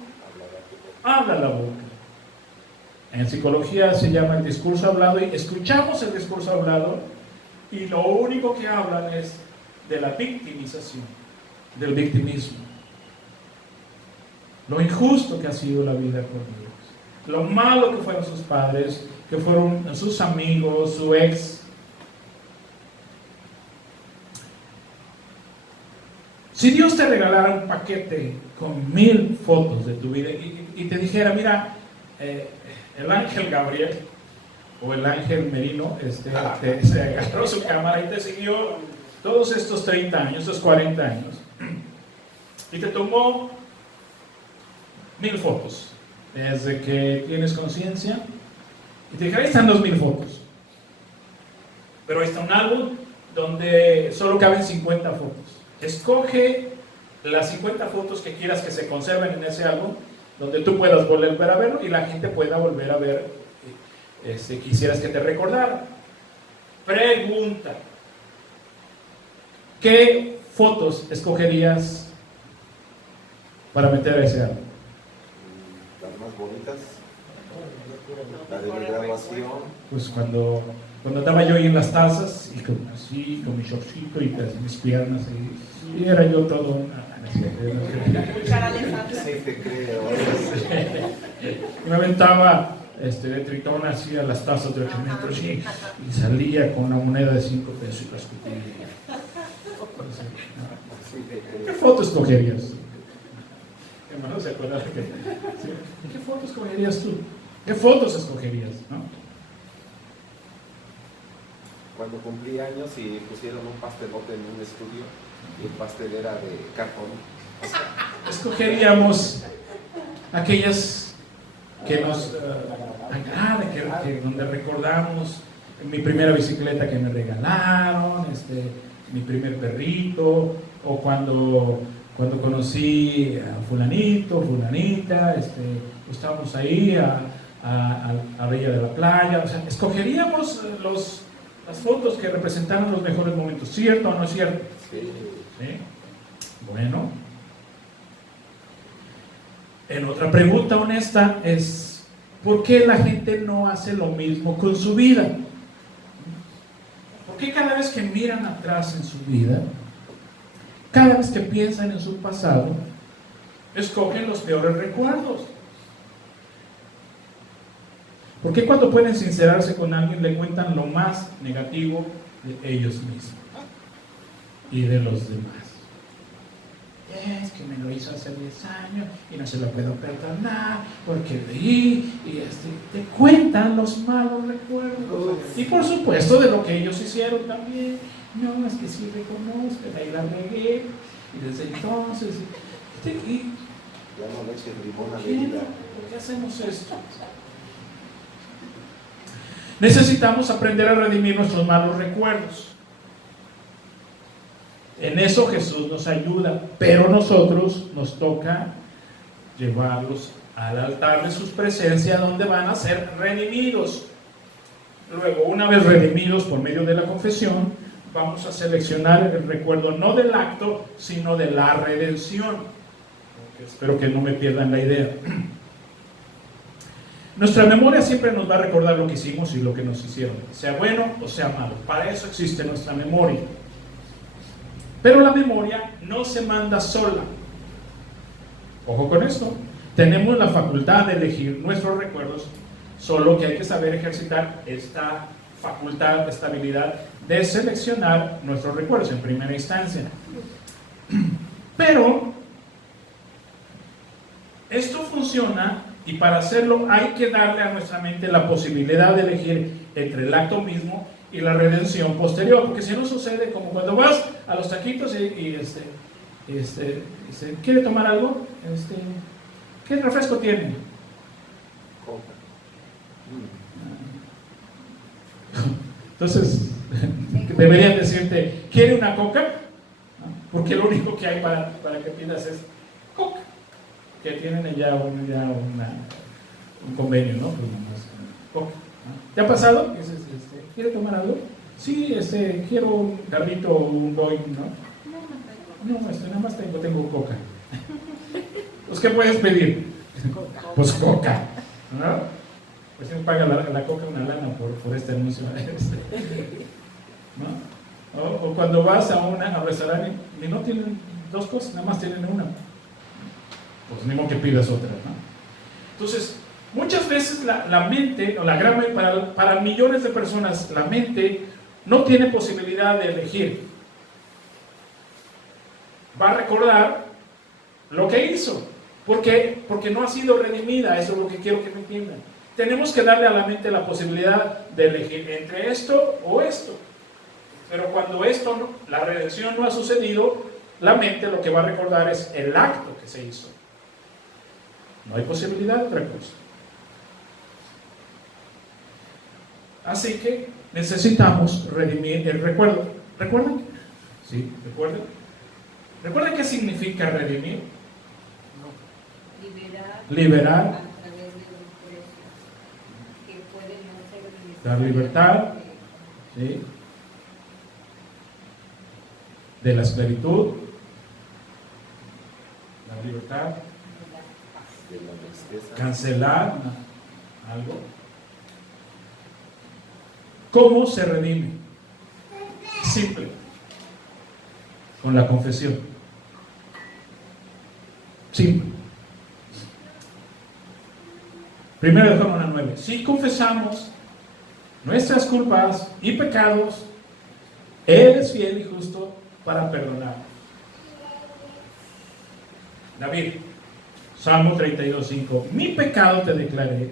habla la boca. En psicología se llama el discurso hablado, y escuchamos el discurso hablado y lo único que hablan es de la victimización, del victimismo, lo injusto que ha sido la vida con Dios, lo malo que fueron sus padres, que fueron sus amigos, su ex. Si Dios te regalara un paquete con 1000 fotos de tu vida y te dijera, mira, el ángel Gabriel o el ángel Merino se agarró su cámara y te siguió todos estos 30 años, estos 40 años, y te tomó 1000 fotos desde que tienes conciencia, y te dijera, ahí están 2000 fotos, pero ahí está un álbum donde solo caben 50 fotos. Escoge las 50 fotos que quieras que se conserven en ese álbum, donde tú puedas volver a verlo y la gente pueda volver a ver, quisieras que te recordara. Pregunta: ¿qué fotos escogerías para meter a ese álbum? Las más bonitas. La de mi graduación. Pues cuando estaba yo ahí en las tazas, y así, con mi shortcito y mis piernas, y era yo todo Sí, te creo. y me aventaba de tritón así a las tazas de 8 metros y salía con una moneda de 5 pesos y las escupía. ¿Qué foto escogerías? Hermano, ¿se acuerdan de qué foto escogerías tú? ¿Qué fotos escogerías? ¿No? Cuando cumplí años y pusieron un pastelote en un estudio y el pastel era de cartón. Escogeríamos aquellas que nos agraden, donde recordamos mi primera bicicleta que me regalaron, mi primer perrito, o cuando conocí a fulanito, fulanita, estábamos ahí a orilla de la playa. O sea, escogeríamos las fotos que representaron los mejores momentos. ¿Cierto o no es cierto? Sí. ¿Sí? Bueno. En otra pregunta honesta es: ¿por qué la gente no hace lo mismo con su vida? ¿Por qué cada vez que miran atrás en su vida, cada vez que piensan en su pasado, escogen los peores recuerdos? ¿Por qué cuando pueden sincerarse con alguien le cuentan lo más negativo de ellos mismos y de los demás? Es que me lo hizo hace 10 años y no se lo puedo perdonar porque veí y te cuentan los malos recuerdos. Y por supuesto de lo que ellos hicieron también. No, es que sí reconozco, ahí la regué y desde entonces. Ya no le eches limón a la vida. ¿Por qué hacemos esto? Necesitamos aprender a redimir nuestros malos recuerdos. En eso Jesús nos ayuda, pero nosotros nos toca llevarlos al altar de su presencia, donde van a ser redimidos. Luego, una vez redimidos por medio de la confesión, vamos a seleccionar el recuerdo no del acto, sino de la redención. Espero que no me pierdan la idea. Nuestra memoria siempre nos va a recordar lo que hicimos y lo que nos hicieron, sea bueno o sea malo. Para eso existe nuestra memoria. Pero la memoria no se manda sola. Ojo con esto. Tenemos la facultad de elegir nuestros recuerdos, solo que hay que saber ejercitar esta facultad, esta habilidad de seleccionar nuestros recuerdos en primera instancia. Pero esto funciona, y para hacerlo hay que darle a nuestra mente la posibilidad de elegir entre el acto mismo y la redención posterior, porque si no sucede como cuando vas a los taquitos y dice, ¿quiere tomar algo? ¿Qué refresco tiene? Coca. Entonces, deberían decirte, ¿quiere una coca? Porque lo único que hay para que pidas es coca, que tienen ya un convenio, ¿no? Pues nomás, coca. ¿Te ha pasado? Dices, ¿quiere tomar algo? Sí, quiero un carrito, un boing, ¿no? No, nada más tengo coca. Pues, ¿qué puedes pedir? Pues coca, ¿no? Pues se paga la coca una lana por este anuncio. ¿No? O cuando vas a un restaurante y no tienen dos cosas, nada más tienen una. Pues ni modo que pidas otra, ¿no? Entonces, muchas veces la mente, o la gran para millones de personas, la mente no tiene posibilidad de elegir. Va a recordar lo que hizo. ¿Por qué? Porque no ha sido redimida. Eso es lo que quiero que me entiendan. Tenemos que darle a la mente la posibilidad de elegir entre esto o esto. Pero cuando la redención no ha sucedido, la mente lo que va a recordar es el acto que se hizo. No hay posibilidad de otra cosa. Así que necesitamos redimir el recuerdo. ¿Recuerdan? ¿Sí? ¿Recuerdan? ¿Recuerdan qué significa redimir? Liberar. A través de un precio que puede no ser Dar libertad. ¿Sí? De la esclavitud. La libertad. De la tristeza. Cancelar algo. ¿Cómo se redime? Simple. Con la confesión. Simple. Primero de Juan 9. Si confesamos nuestras culpas y pecados, Él es fiel y justo para perdonar. David, Salmo 32:5. Mi pecado te declaré,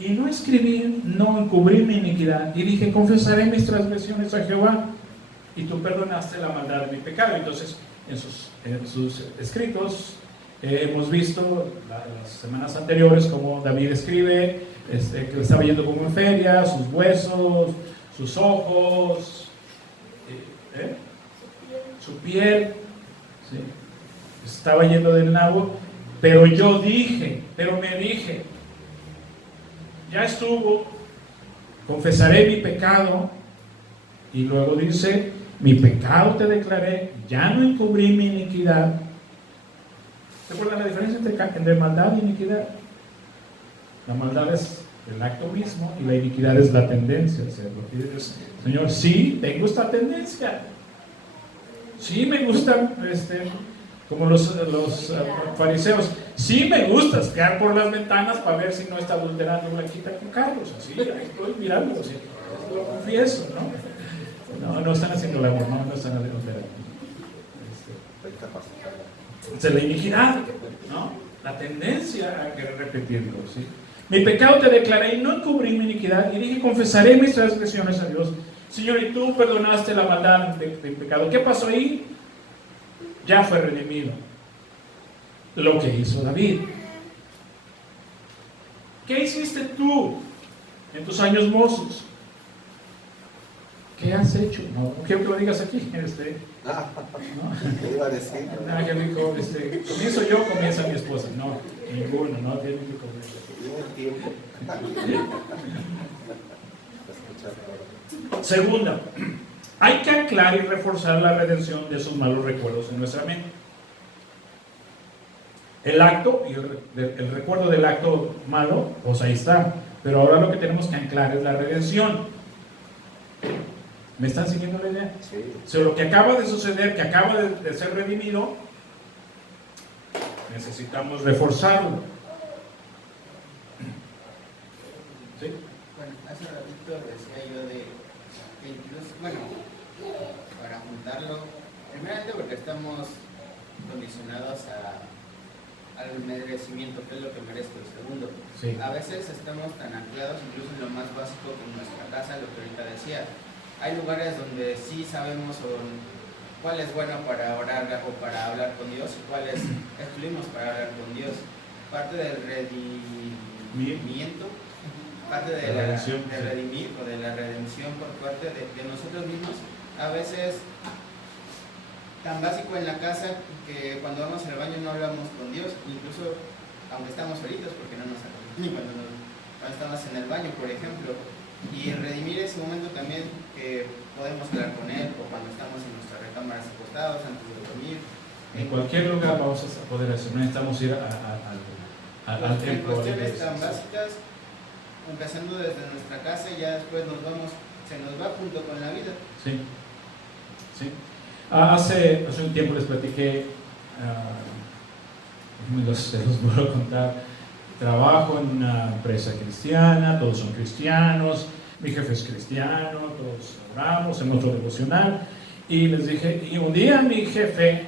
y no escribí, no encubrí mi iniquidad, y dije, confesaré mis transgresiones a Jehová, y tú perdonaste la maldad de mi pecado. Entonces, en sus escritos, hemos visto las semanas anteriores cómo David escribe, que estaba yendo como en feria, sus huesos, sus ojos, su piel, ¿sí? Estaba yendo del nabo, pero me dije, ya estuvo, confesaré mi pecado, y luego dice, mi pecado te declaré, ya no encubrí mi iniquidad. ¿Recuerdan la diferencia entre maldad y iniquidad? La maldad es el acto mismo y la iniquidad es la tendencia a hacerlo. Y dices, Señor, sí, tengo esta tendencia. Sí me gusta, como los fariseos, sí me gusta espiar por las ventanas para ver si no está adulterando Blanquita con Carlos. Así, ahí estoy mirando, así, lo confieso, ¿no? No están haciendo el amor, no están adulterando. Es la iniquidad, ¿no? La tendencia a querer repetirlo, ¿sí? Mi pecado te declaré y no encubrí mi iniquidad, y dije, confesaré mis transgresiones a Dios. Señor, y tú perdonaste la maldad del pecado. ¿Qué pasó ahí? Ya fue redimido. Lo que hizo David. ¿Qué hiciste tú en tus años mozos? ¿Qué has hecho? No quiero que lo digas aquí. ¿No? ¿Qué iba a decir? Que dijo, comienzo yo, comienza mi esposa. No, ninguno, no tiene que comenzar. Un tiempo. Segunda, hay que anclar y reforzar la redención de esos malos recuerdos en nuestra mente. El acto y el recuerdo del acto malo, pues ahí está. Pero ahora lo que tenemos que anclar es la redención. ¿Me están siguiendo la idea? Sí. O sea, lo que acaba de suceder, que acaba de ser redimido, necesitamos reforzarlo. ¿Sí? Bueno, hace ratito decía yo de que incluso, para juntarlo, primeramente porque estamos condicionados al merecimiento, que es lo que merezco. El segundo, Sí. a veces estamos tan anclados incluso en lo más básico como nuestra casa, lo que ahorita decía. Hay lugares donde sí sabemos o cuál es bueno para orar o para hablar con Dios y cuál excluimos para hablar con Dios. Parte del redimimiento, parte de redimir o de la redención por parte de nosotros mismos, a veces tan básico en la casa que cuando vamos al baño no hablamos con Dios, incluso aunque estamos solitos, porque no nos hablamos ni cuando estamos en el baño, por ejemplo. Y redimir ese momento también que podemos hablar con Él, o cuando estamos en nuestras recámaras acostados antes de dormir. En cualquier lugar vamos a poder hacer, no necesitamos ir al templo. En cuestiones tan básicas, empezando desde nuestra casa, y ya después se nos va junto con la vida. Sí, sí. Hace un tiempo les platiqué, se los vuelvo a contar. Trabajo en una empresa cristiana, todos son cristianos, mi jefe es cristiano, todos oramos en nuestro devocional. Y les dije, y un día mi jefe,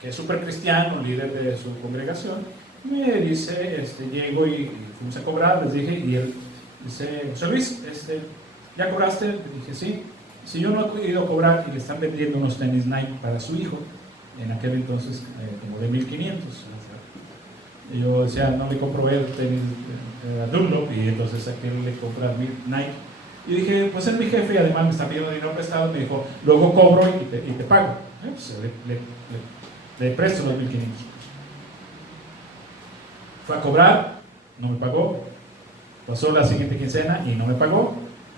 que es súper cristiano, líder de su congregación, me dice, llego y fuimos a cobrar, les dije, y él dice, José Luis, ¿ya cobraste? Le dije, sí. Si yo no he ido a cobrar y le están vendiendo unos tenis Nike para su hijo, en aquel entonces como de 1500. Y yo decía, no le compro el tenis a Dunlop, y entonces a aquel le compra Nike. Y dije, pues es mi jefe y además me está pidiendo dinero prestado. Me dijo, luego cobro y te pago. Pues le presto los 1500. Fue a cobrar, no me pagó. Pasó la siguiente quincena y no me pagó.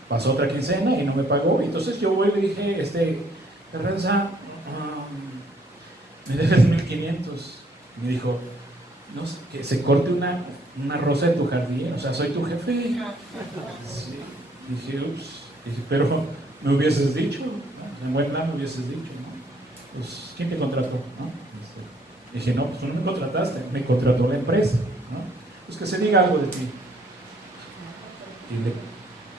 Pasó otra quincena y no me pagó. Entonces yo voy y le dije, Carranza, me debes 1500. Me dijo, no, que se corte una rosa de tu jardín, o sea, soy tu jefe. Sí. Dije, ups, pero me hubieses dicho, ¿no? En buen plan me hubieses dicho, ¿no? Pues, ¿quién te contrató? ¿No? Dije, no, pues tú no me contrataste, me contrató la empresa, ¿no? Pues que se diga algo de ti. Y le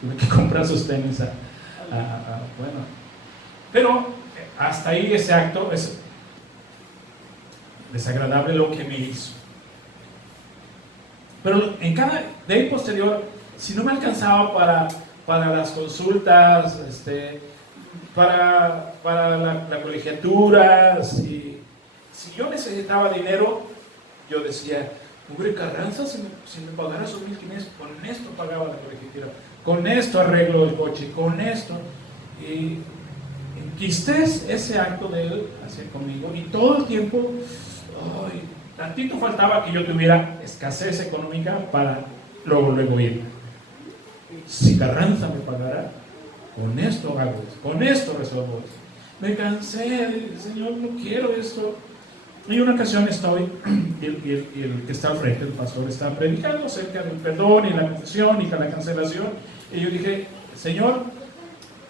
tuve que comprar sus tenis bueno. Pero hasta ahí ese acto es desagradable lo que me hizo. Pero de ahí posterior, si no me alcanzaba para las consultas, para la colegiatura, si yo necesitaba dinero, yo decía, hombre, Carranza, si me pagara esos 1500, con esto pagaba la colegiatura, con esto arreglo el coche, con esto. Y enquisté ese acto de él hacia conmigo, y todo el tiempo, tantito faltaba que yo tuviera escasez económica para luego ir. Si Carranza me pagara, con esto hago esto, con esto resuelvo esto. Me cansé, Señor, no quiero esto. Y una ocasión estoy, y el que está al frente, el pastor, está predicando acerca del perdón y la confesión y la cancelación. Y yo dije, Señor,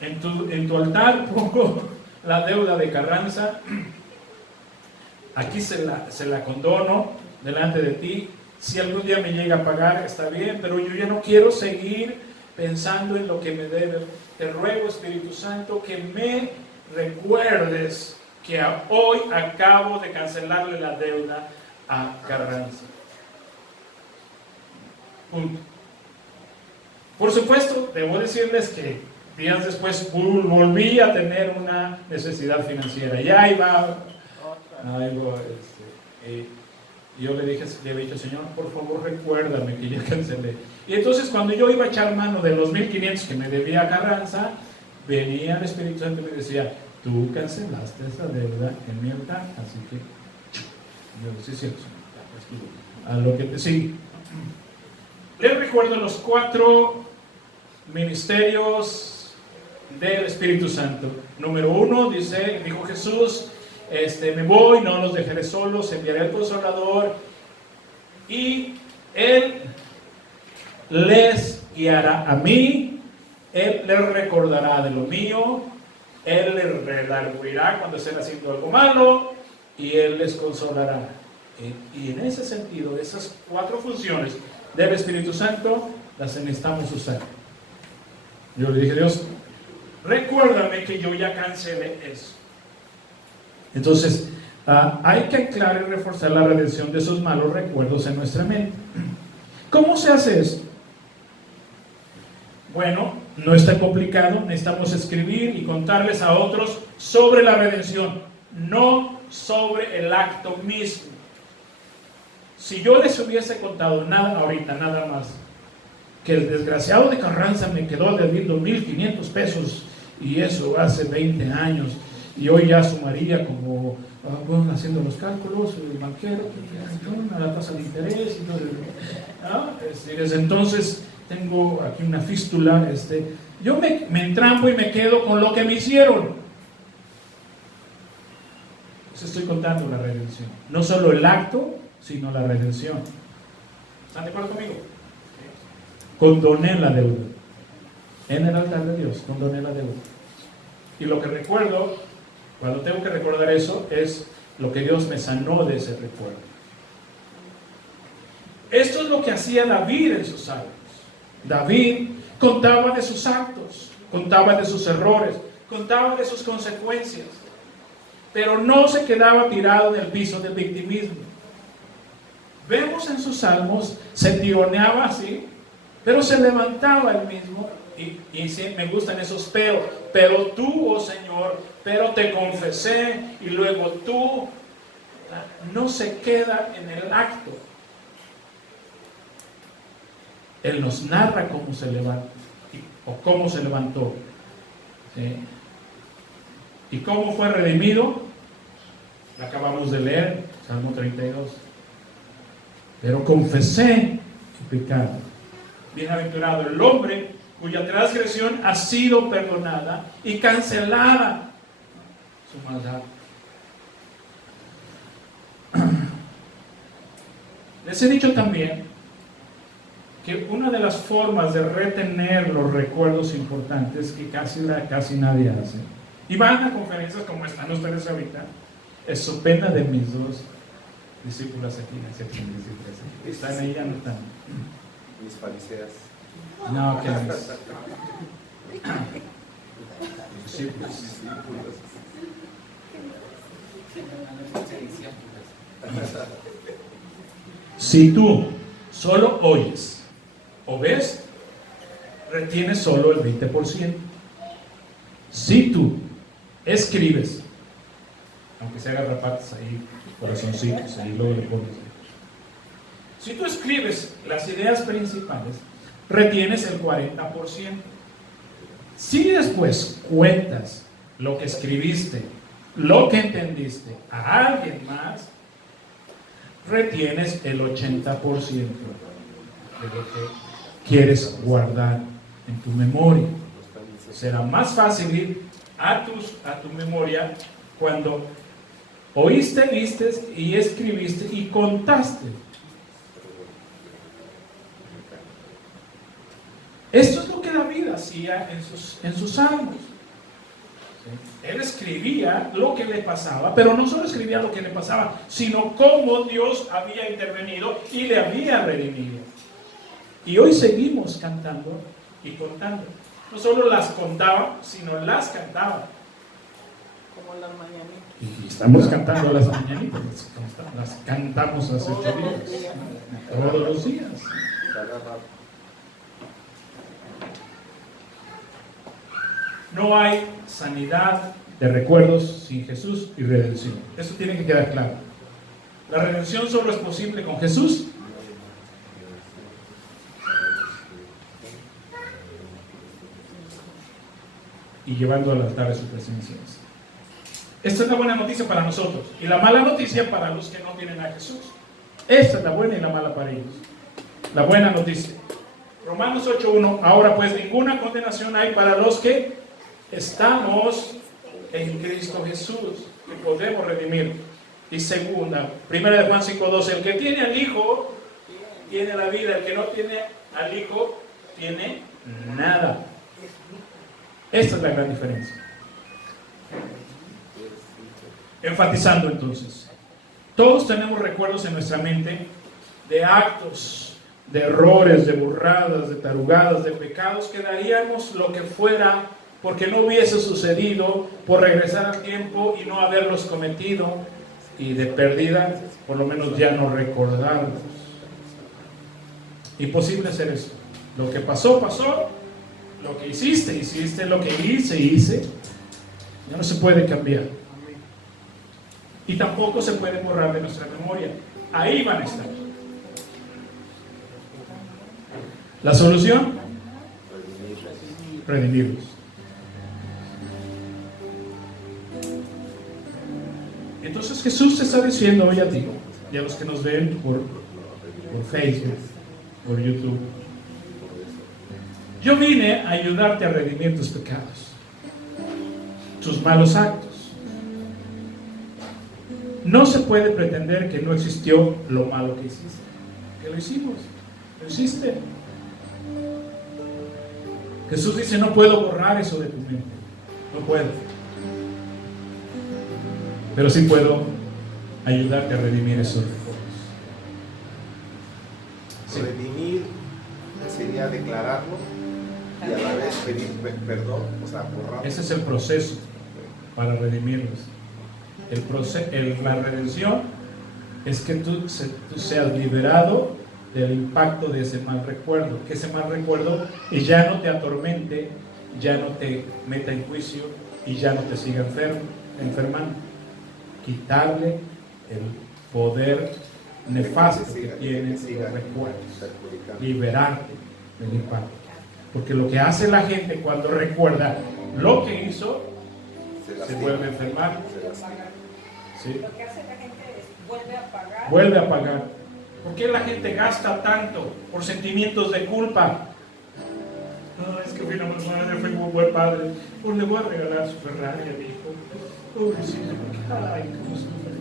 en tu altar pongo la deuda de Carranza. Aquí se la condono delante de ti. Si algún día me llega a pagar, está bien, pero yo ya no quiero seguir pensando en lo que me debe. Te ruego, Espíritu Santo, que me recuerdes que hoy acabo de cancelarle la deuda a Carranza. Punto. Por supuesto, debo decirles que días después volví a tener una necesidad financiera. Ya iba yo le había dicho, Señor, por favor recuérdame que ya cancelé. Y entonces cuando yo iba a echar mano de los 1500 que me debía Carranza, venía el Espíritu Santo y me decía, tú cancelaste esa deuda en mi altar, así que yo sí, Señor, a lo que te sigue. Les recuerdo los 4 ministerios del Espíritu Santo. Número 1, dijo Jesús, me voy, no los dejaré solos, enviaré al Consolador y Él les guiará a mí, Él les recordará de lo mío, Él les redarguirá cuando estén haciendo algo malo y Él les consolará. Y en ese sentido, esas 4 funciones del Espíritu Santo las necesitamos usar. Yo le dije, Dios, recuérdame que yo ya cancelé eso. Entonces, hay que aclarar y reforzar la redención de esos malos recuerdos en nuestra mente. ¿Cómo se hace eso? Bueno, No está complicado, necesitamos escribir y contarles a otros sobre la redención, no sobre el acto mismo. Si yo les hubiese contado nada ahorita, nada más, que el desgraciado de Carranza me quedó debiendo 1,500 pesos y eso hace 20 años y hoy ya sumaría como, bueno, haciendo los cálculos, el banquero, a la tasa de interés y todo, desde entonces tengo aquí una fístula, yo me entrampo y me quedo con lo que me hicieron. Pues estoy contando la redención, no solo el acto, sino la redención. ¿Están de acuerdo conmigo? Condoné la deuda. En el altar de Dios, condoné la deuda. Y lo que recuerdo, cuando tengo que recordar eso, es lo que Dios me sanó de ese recuerdo. Esto es lo que hacía David en sus salmos. David contaba de sus actos, contaba de sus errores, contaba de sus consecuencias, pero no se quedaba tirado en el piso del victimismo. Vemos en sus salmos, se tironeaba así, pero se levantaba él mismo, y sí, me gustan esos pero tú, oh Señor, pero te confesé, y luego tú, no se queda en el acto. Él nos narra cómo se levanta, o cómo se levantó, ¿sí? Y cómo fue redimido, lo acabamos de leer, Salmo 32. Pero confesé su pecado. Bienaventurado el hombre cuya transgresión ha sido perdonada y cancelada su maldad. Les he dicho también que una de las formas de retener los recuerdos importantes que casi nadie hace, y van a conferencias como están ustedes ahorita, es so pena de mis dos discípulas aquí, ¿están ahí ya no están? Mis fariseas. No, que mis discípulos. Si tú solo oyes o ves, retienes solo el 20%. Si tú escribes, aunque se haga rapatas ahí, corazoncitos, ahí luego le pones. Si tú escribes las ideas principales, retienes el 40%. Si después cuentas lo que escribiste, lo que entendiste a alguien más, retienes el 80% de lo que quieres guardar en tu memoria. Será más fácil ir a tu memoria cuando oíste, viste y escribiste y contaste. Esto es lo que David hacía en sus salmos. ¿Sí? Él escribía lo que le pasaba, pero no solo escribía lo que le pasaba, sino cómo Dios había intervenido y le había redimido. Y hoy seguimos cantando y contando. No solo las contaba, sino las cantaba. Como las mañanitas. Y estamos cantando las mañanitas, las cantamos hace 8 días, todos los días. No hay sanidad de recuerdos sin Jesús y redención. Eso tiene que quedar claro. La redención solo es posible con Jesús y llevando al altar de su presencia. Esta es la buena noticia para nosotros y la mala noticia para los que no tienen a Jesús. Esta es la buena y la mala para ellos. La buena noticia. Romanos 8:1. Ahora pues ninguna condenación hay para los que estamos en Cristo Jesús, que podemos redimir. Y segunda, primera de Juan 5:12. El que tiene al Hijo tiene la vida, el que no tiene al Hijo tiene nada. Esta es la gran diferencia. Enfatizando entonces, todos tenemos recuerdos en nuestra mente de actos, de errores, de burradas, de tarugadas, de pecados que daríamos lo que fuera porque no hubiese sucedido, por regresar al tiempo y no haberlos cometido, y de pérdida, por lo menos ya no recordarlos. Imposible hacer eso. Lo que pasó, pasó. lo que hiciste lo que hice, ya no se puede cambiar. Y tampoco se puede borrar de nuestra memoria. Ahí van a estar. La solución, redimirlos. Entonces Jesús te está diciendo hoy a ti y a los que nos ven por Facebook, por YouTube: yo vine a ayudarte a redimir tus pecados, tus malos actos. No se puede pretender que no existió lo malo que hiciste. Que lo hicimos, lo hiciste. Jesús dice: no puedo borrar eso de tu mente. No puedo. Pero sí puedo ayudarte a redimir esos recuerdos. Sí. Redimir sería declararlo y a la vez pedir perdón, o sea, borrar. Ese es el proceso para redimirlos. La redención es que tú seas liberado del impacto de ese mal recuerdo, que ese mal recuerdo y ya no te atormente, ya no te meta en juicio y ya no te siga enfermando. Quitarle el poder nefasto que tienen los recuerdos, liberarte del impacto. Porque lo que hace la gente cuando recuerda lo que hizo, se vuelve a enfermar. ¿Sí? Lo que hace la gente es vuelve a pagar. ¿Por qué la gente gasta tanto por sentimientos de culpa? No, es que fui una buena madre, fui un buen padre. Pues le voy a regalar su Ferrari a mi hijo. Pobrecito, ay, cómo sufre.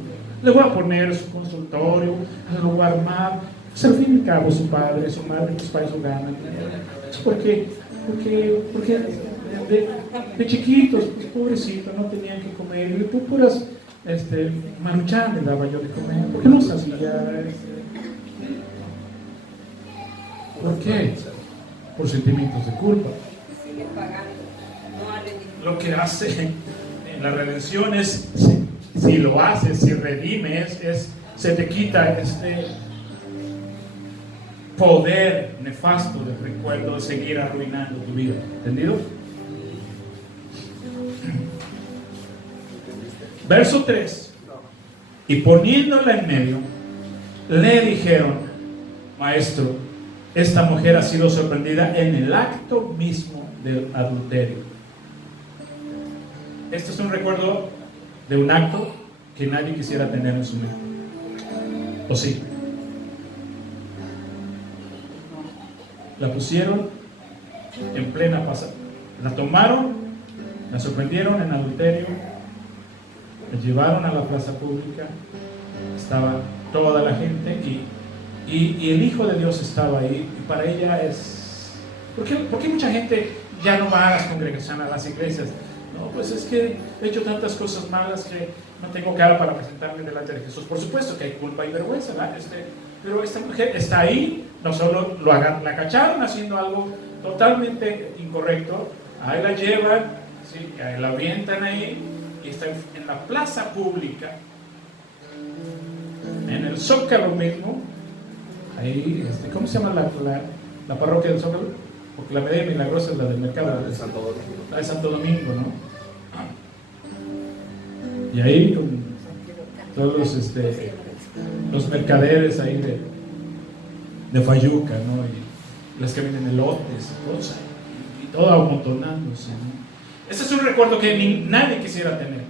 Le voy a poner su consultorio, lo voy a armar. Pues al fin y al cabo, su padre, su madre, pues para eso ganan. Porque de chiquitos, pues pobrecito, no tenían que comer. Y tú puras maruchan le daba yo de comer. ¿Por qué no sabía? ¿Por qué? Por sentimientos de culpa. sigue pagando. No ha redimido. Lo que hace en la redención es, si lo haces, si redimes, se te quita este poder nefasto del recuerdo de seguir arruinando tu vida. ¿Entendido? Verso 3. Y poniéndola en medio, le dijeron: Maestro, esta mujer ha sido sorprendida en el acto mismo del adulterio. Este es un recuerdo de un acto que nadie quisiera tener en su mente. ¿O sí? La pusieron en plena pasada. La tomaron, la sorprendieron en adulterio, la llevaron a la plaza pública, estaba toda la gente y el Hijo de Dios estaba ahí. Y para ella es... ¿Por qué mucha gente ya no va a las congregaciones, a las iglesias? No, pues es que he hecho tantas cosas malas que no tengo cara para presentarme delante de Jesús. Por supuesto que hay culpa y vergüenza, ¿verdad? Pero esta mujer está ahí, no solo la cacharon haciendo algo totalmente incorrecto, ahí la llevan, ¿sí? Ahí la avientan ahí, y está en la plaza pública, en el Zócalo mismo, ahí, ¿cómo se llama la parroquia del Zócalo? Porque la Medalla Milagrosa es la del mercado de Santo Domingo. La de Santo Domingo, ¿no? Y ahí con todos los mercaderes ahí de Fayuca, ¿no? Y las que venden elotes y todo amontonándose, ¿no? Ese es un recuerdo que nadie quisiera tener.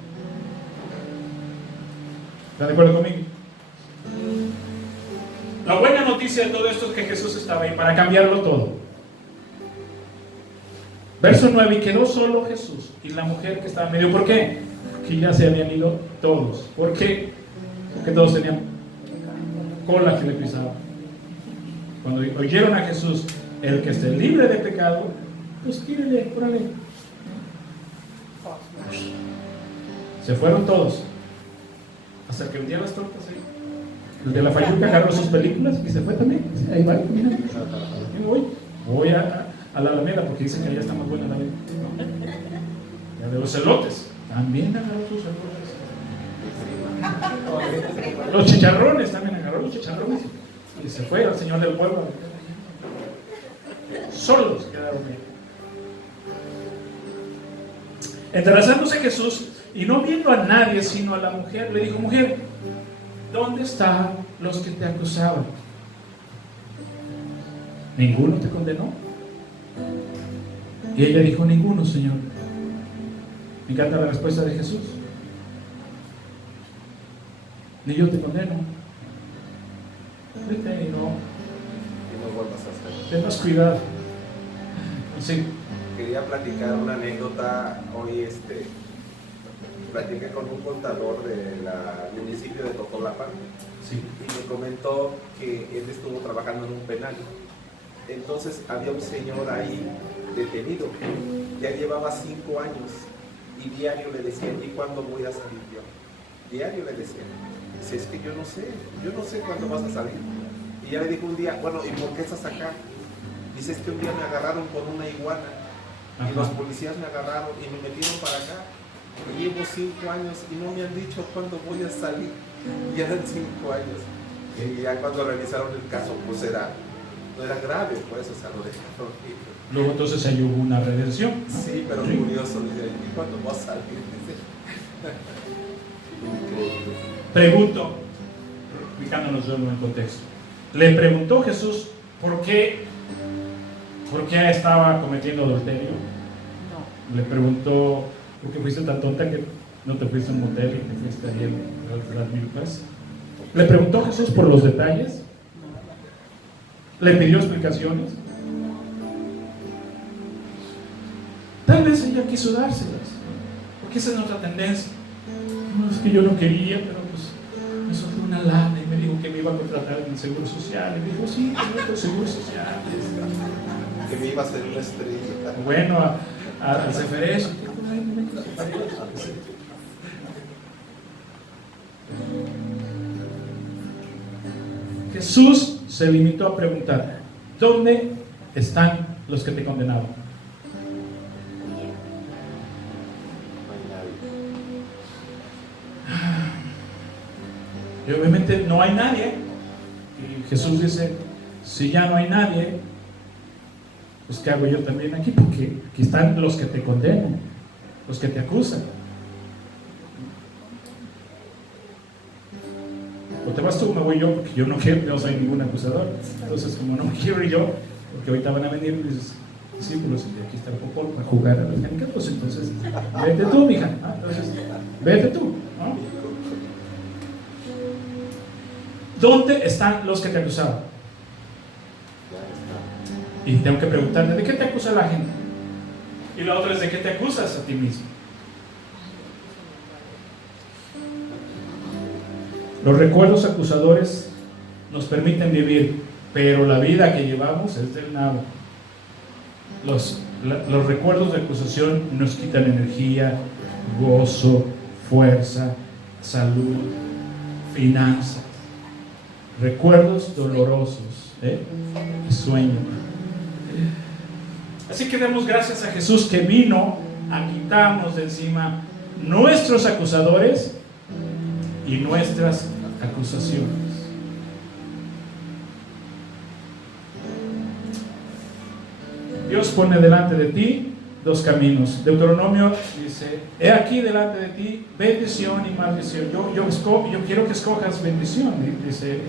¿Están de acuerdo conmigo? La buena noticia de todo esto es que Jesús estaba ahí para cambiarlo todo. Verso 9, y quedó solo Jesús y la mujer que estaba en medio. ¿Por qué? Porque ya se habían ido todos. ¿Por qué? Porque todos tenían cola que le pisaban. Cuando oyeron a Jesús, el que esté libre de pecado, pues tírele, órale. Se fueron todos. Hasta que un día las tortas ahí. El de la Fayuca agarró sus películas y se fue también. Ahí va, mira. Voy a la Alameda porque dicen que allá está más buena la vida. Ya de los elotes. También agarró sus elotes. Los chicharrones también agarró los chicharrones. Y se fue al señor del pueblo. Solos quedaron ahí. Enderrazándose Jesús y no viendo a nadie sino a la mujer, le dijo: mujer, ¿dónde están los que te acusaban? ¿Ninguno te condenó? Y ella dijo: ninguno, Señor. Me encanta la respuesta de Jesús: ni yo te condeno. Vete y no vuelvas a hacer. ten más cuidado. Sí. Quería platicar una anécdota. Hoy platiqué con un contador del municipio de Totolapan, Sí. y me comentó que él estuvo trabajando en un penal. Entonces había un señor ahí detenido, ya llevaba 5 años, y diario le decían: ¿y cuándo voy a salir yo? Diario le decían. Dice: es que yo no sé cuándo vas a salir. Y ya le dijo un día: bueno, ¿y por qué estás acá? Dice: es que un día me agarraron con una iguana, y los policías me agarraron y me metieron para acá, y llevo 5 años y no me han dicho cuándo voy a salir. Ya eran 5 años, y ya cuando revisaron el caso, pues no era grave, pues, o sea, lo dejaron ir. Luego entonces ahí hubo una redención. Sí, pero curioso, dice: ¿y cuándo va a salir? Dice. Increíble. Pregunto, ubicándonos en el contexto, le preguntó Jesús por qué estaba cometiendo adulterio. No. Le preguntó: ¿por qué fuiste tan tonta que no te fuiste a un motel y te fuiste ahí a las milpas? Le preguntó Jesús por los detalles. Le pidió explicaciones. Tal vez ella quiso dárselas, porque esa es nuestra tendencia. No, es que yo no quería, pero pues me soltó una lana y me dijo que me iba a contratar en el Seguro Social. Y me dijo: sí, tengo el Seguro Social. Que me iba a hacer una estrella. Bueno, a Ceferés. Jesús se limitó a preguntar: ¿dónde están los que te condenaban? Y obviamente no hay nadie. Y Jesús dice: si ya no hay nadie, pues ¿qué hago yo también aquí? Porque aquí están los que te condenan, los que te acusan. O te vas tú o me voy yo, porque yo no soy ningún acusador. Entonces, como no me quiero ir yo, porque ahorita van a venir mis discípulos y aquí está el popol para jugar a las canicas, pues entonces vete tú, mija. Entonces, vete tú, ¿no? ¿Dónde están los que te acusaban? Y tengo que preguntarte: ¿de qué te acusa la gente? Y la otra es: ¿de qué te acusas a ti mismo? Los recuerdos acusadores nos permiten vivir, pero la vida que llevamos es del nada. Los recuerdos de acusación nos quitan energía, gozo, fuerza, salud, finanzas. Recuerdos dolorosos, sueño. Así que demos gracias a Jesús, que vino a quitarnos de encima nuestros acusadores y nuestras acusaciones. Dios pone delante de ti 2 caminos. Deuteronomio dice: he aquí delante de ti bendición y maldición. Yo quiero que escojas bendición, dice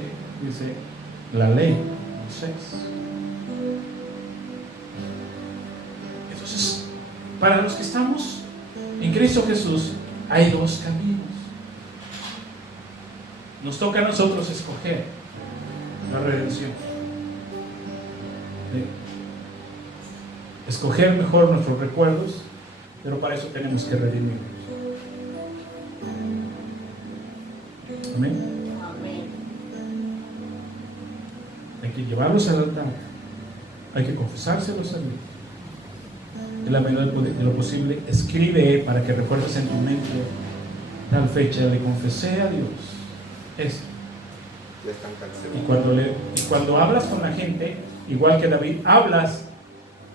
la ley, Moisés. Entonces, para los que estamos en Cristo Jesús, hay 2 caminos. Nos toca a nosotros escoger la redención. ¿Sí? Escoger mejor nuestros recuerdos, pero para eso tenemos que redimirlos. Amén. Hay que llevarlos al altar, hay que confesárselos a Dios. En la medida de lo posible, escribe para que recuerdes en tu mente: tal fecha le confesé a Dios. Esto. Y cuando hablas con la gente, igual que David, hablas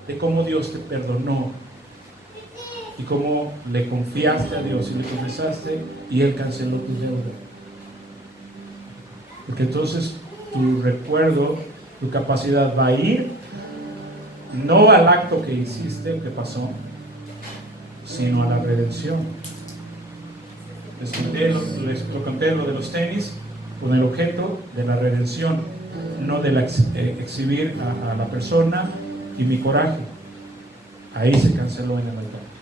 de cómo Dios te perdonó y cómo le confiaste a Dios y le confesaste y Él canceló tu deuda. Porque entonces tu recuerdo, tu capacidad va a ir no al acto que hiciste o que pasó, sino a la redención. Les conté lo de los tenis con el objeto de la redención, no de exhibir a la persona y mi coraje. Ahí se canceló en el altar.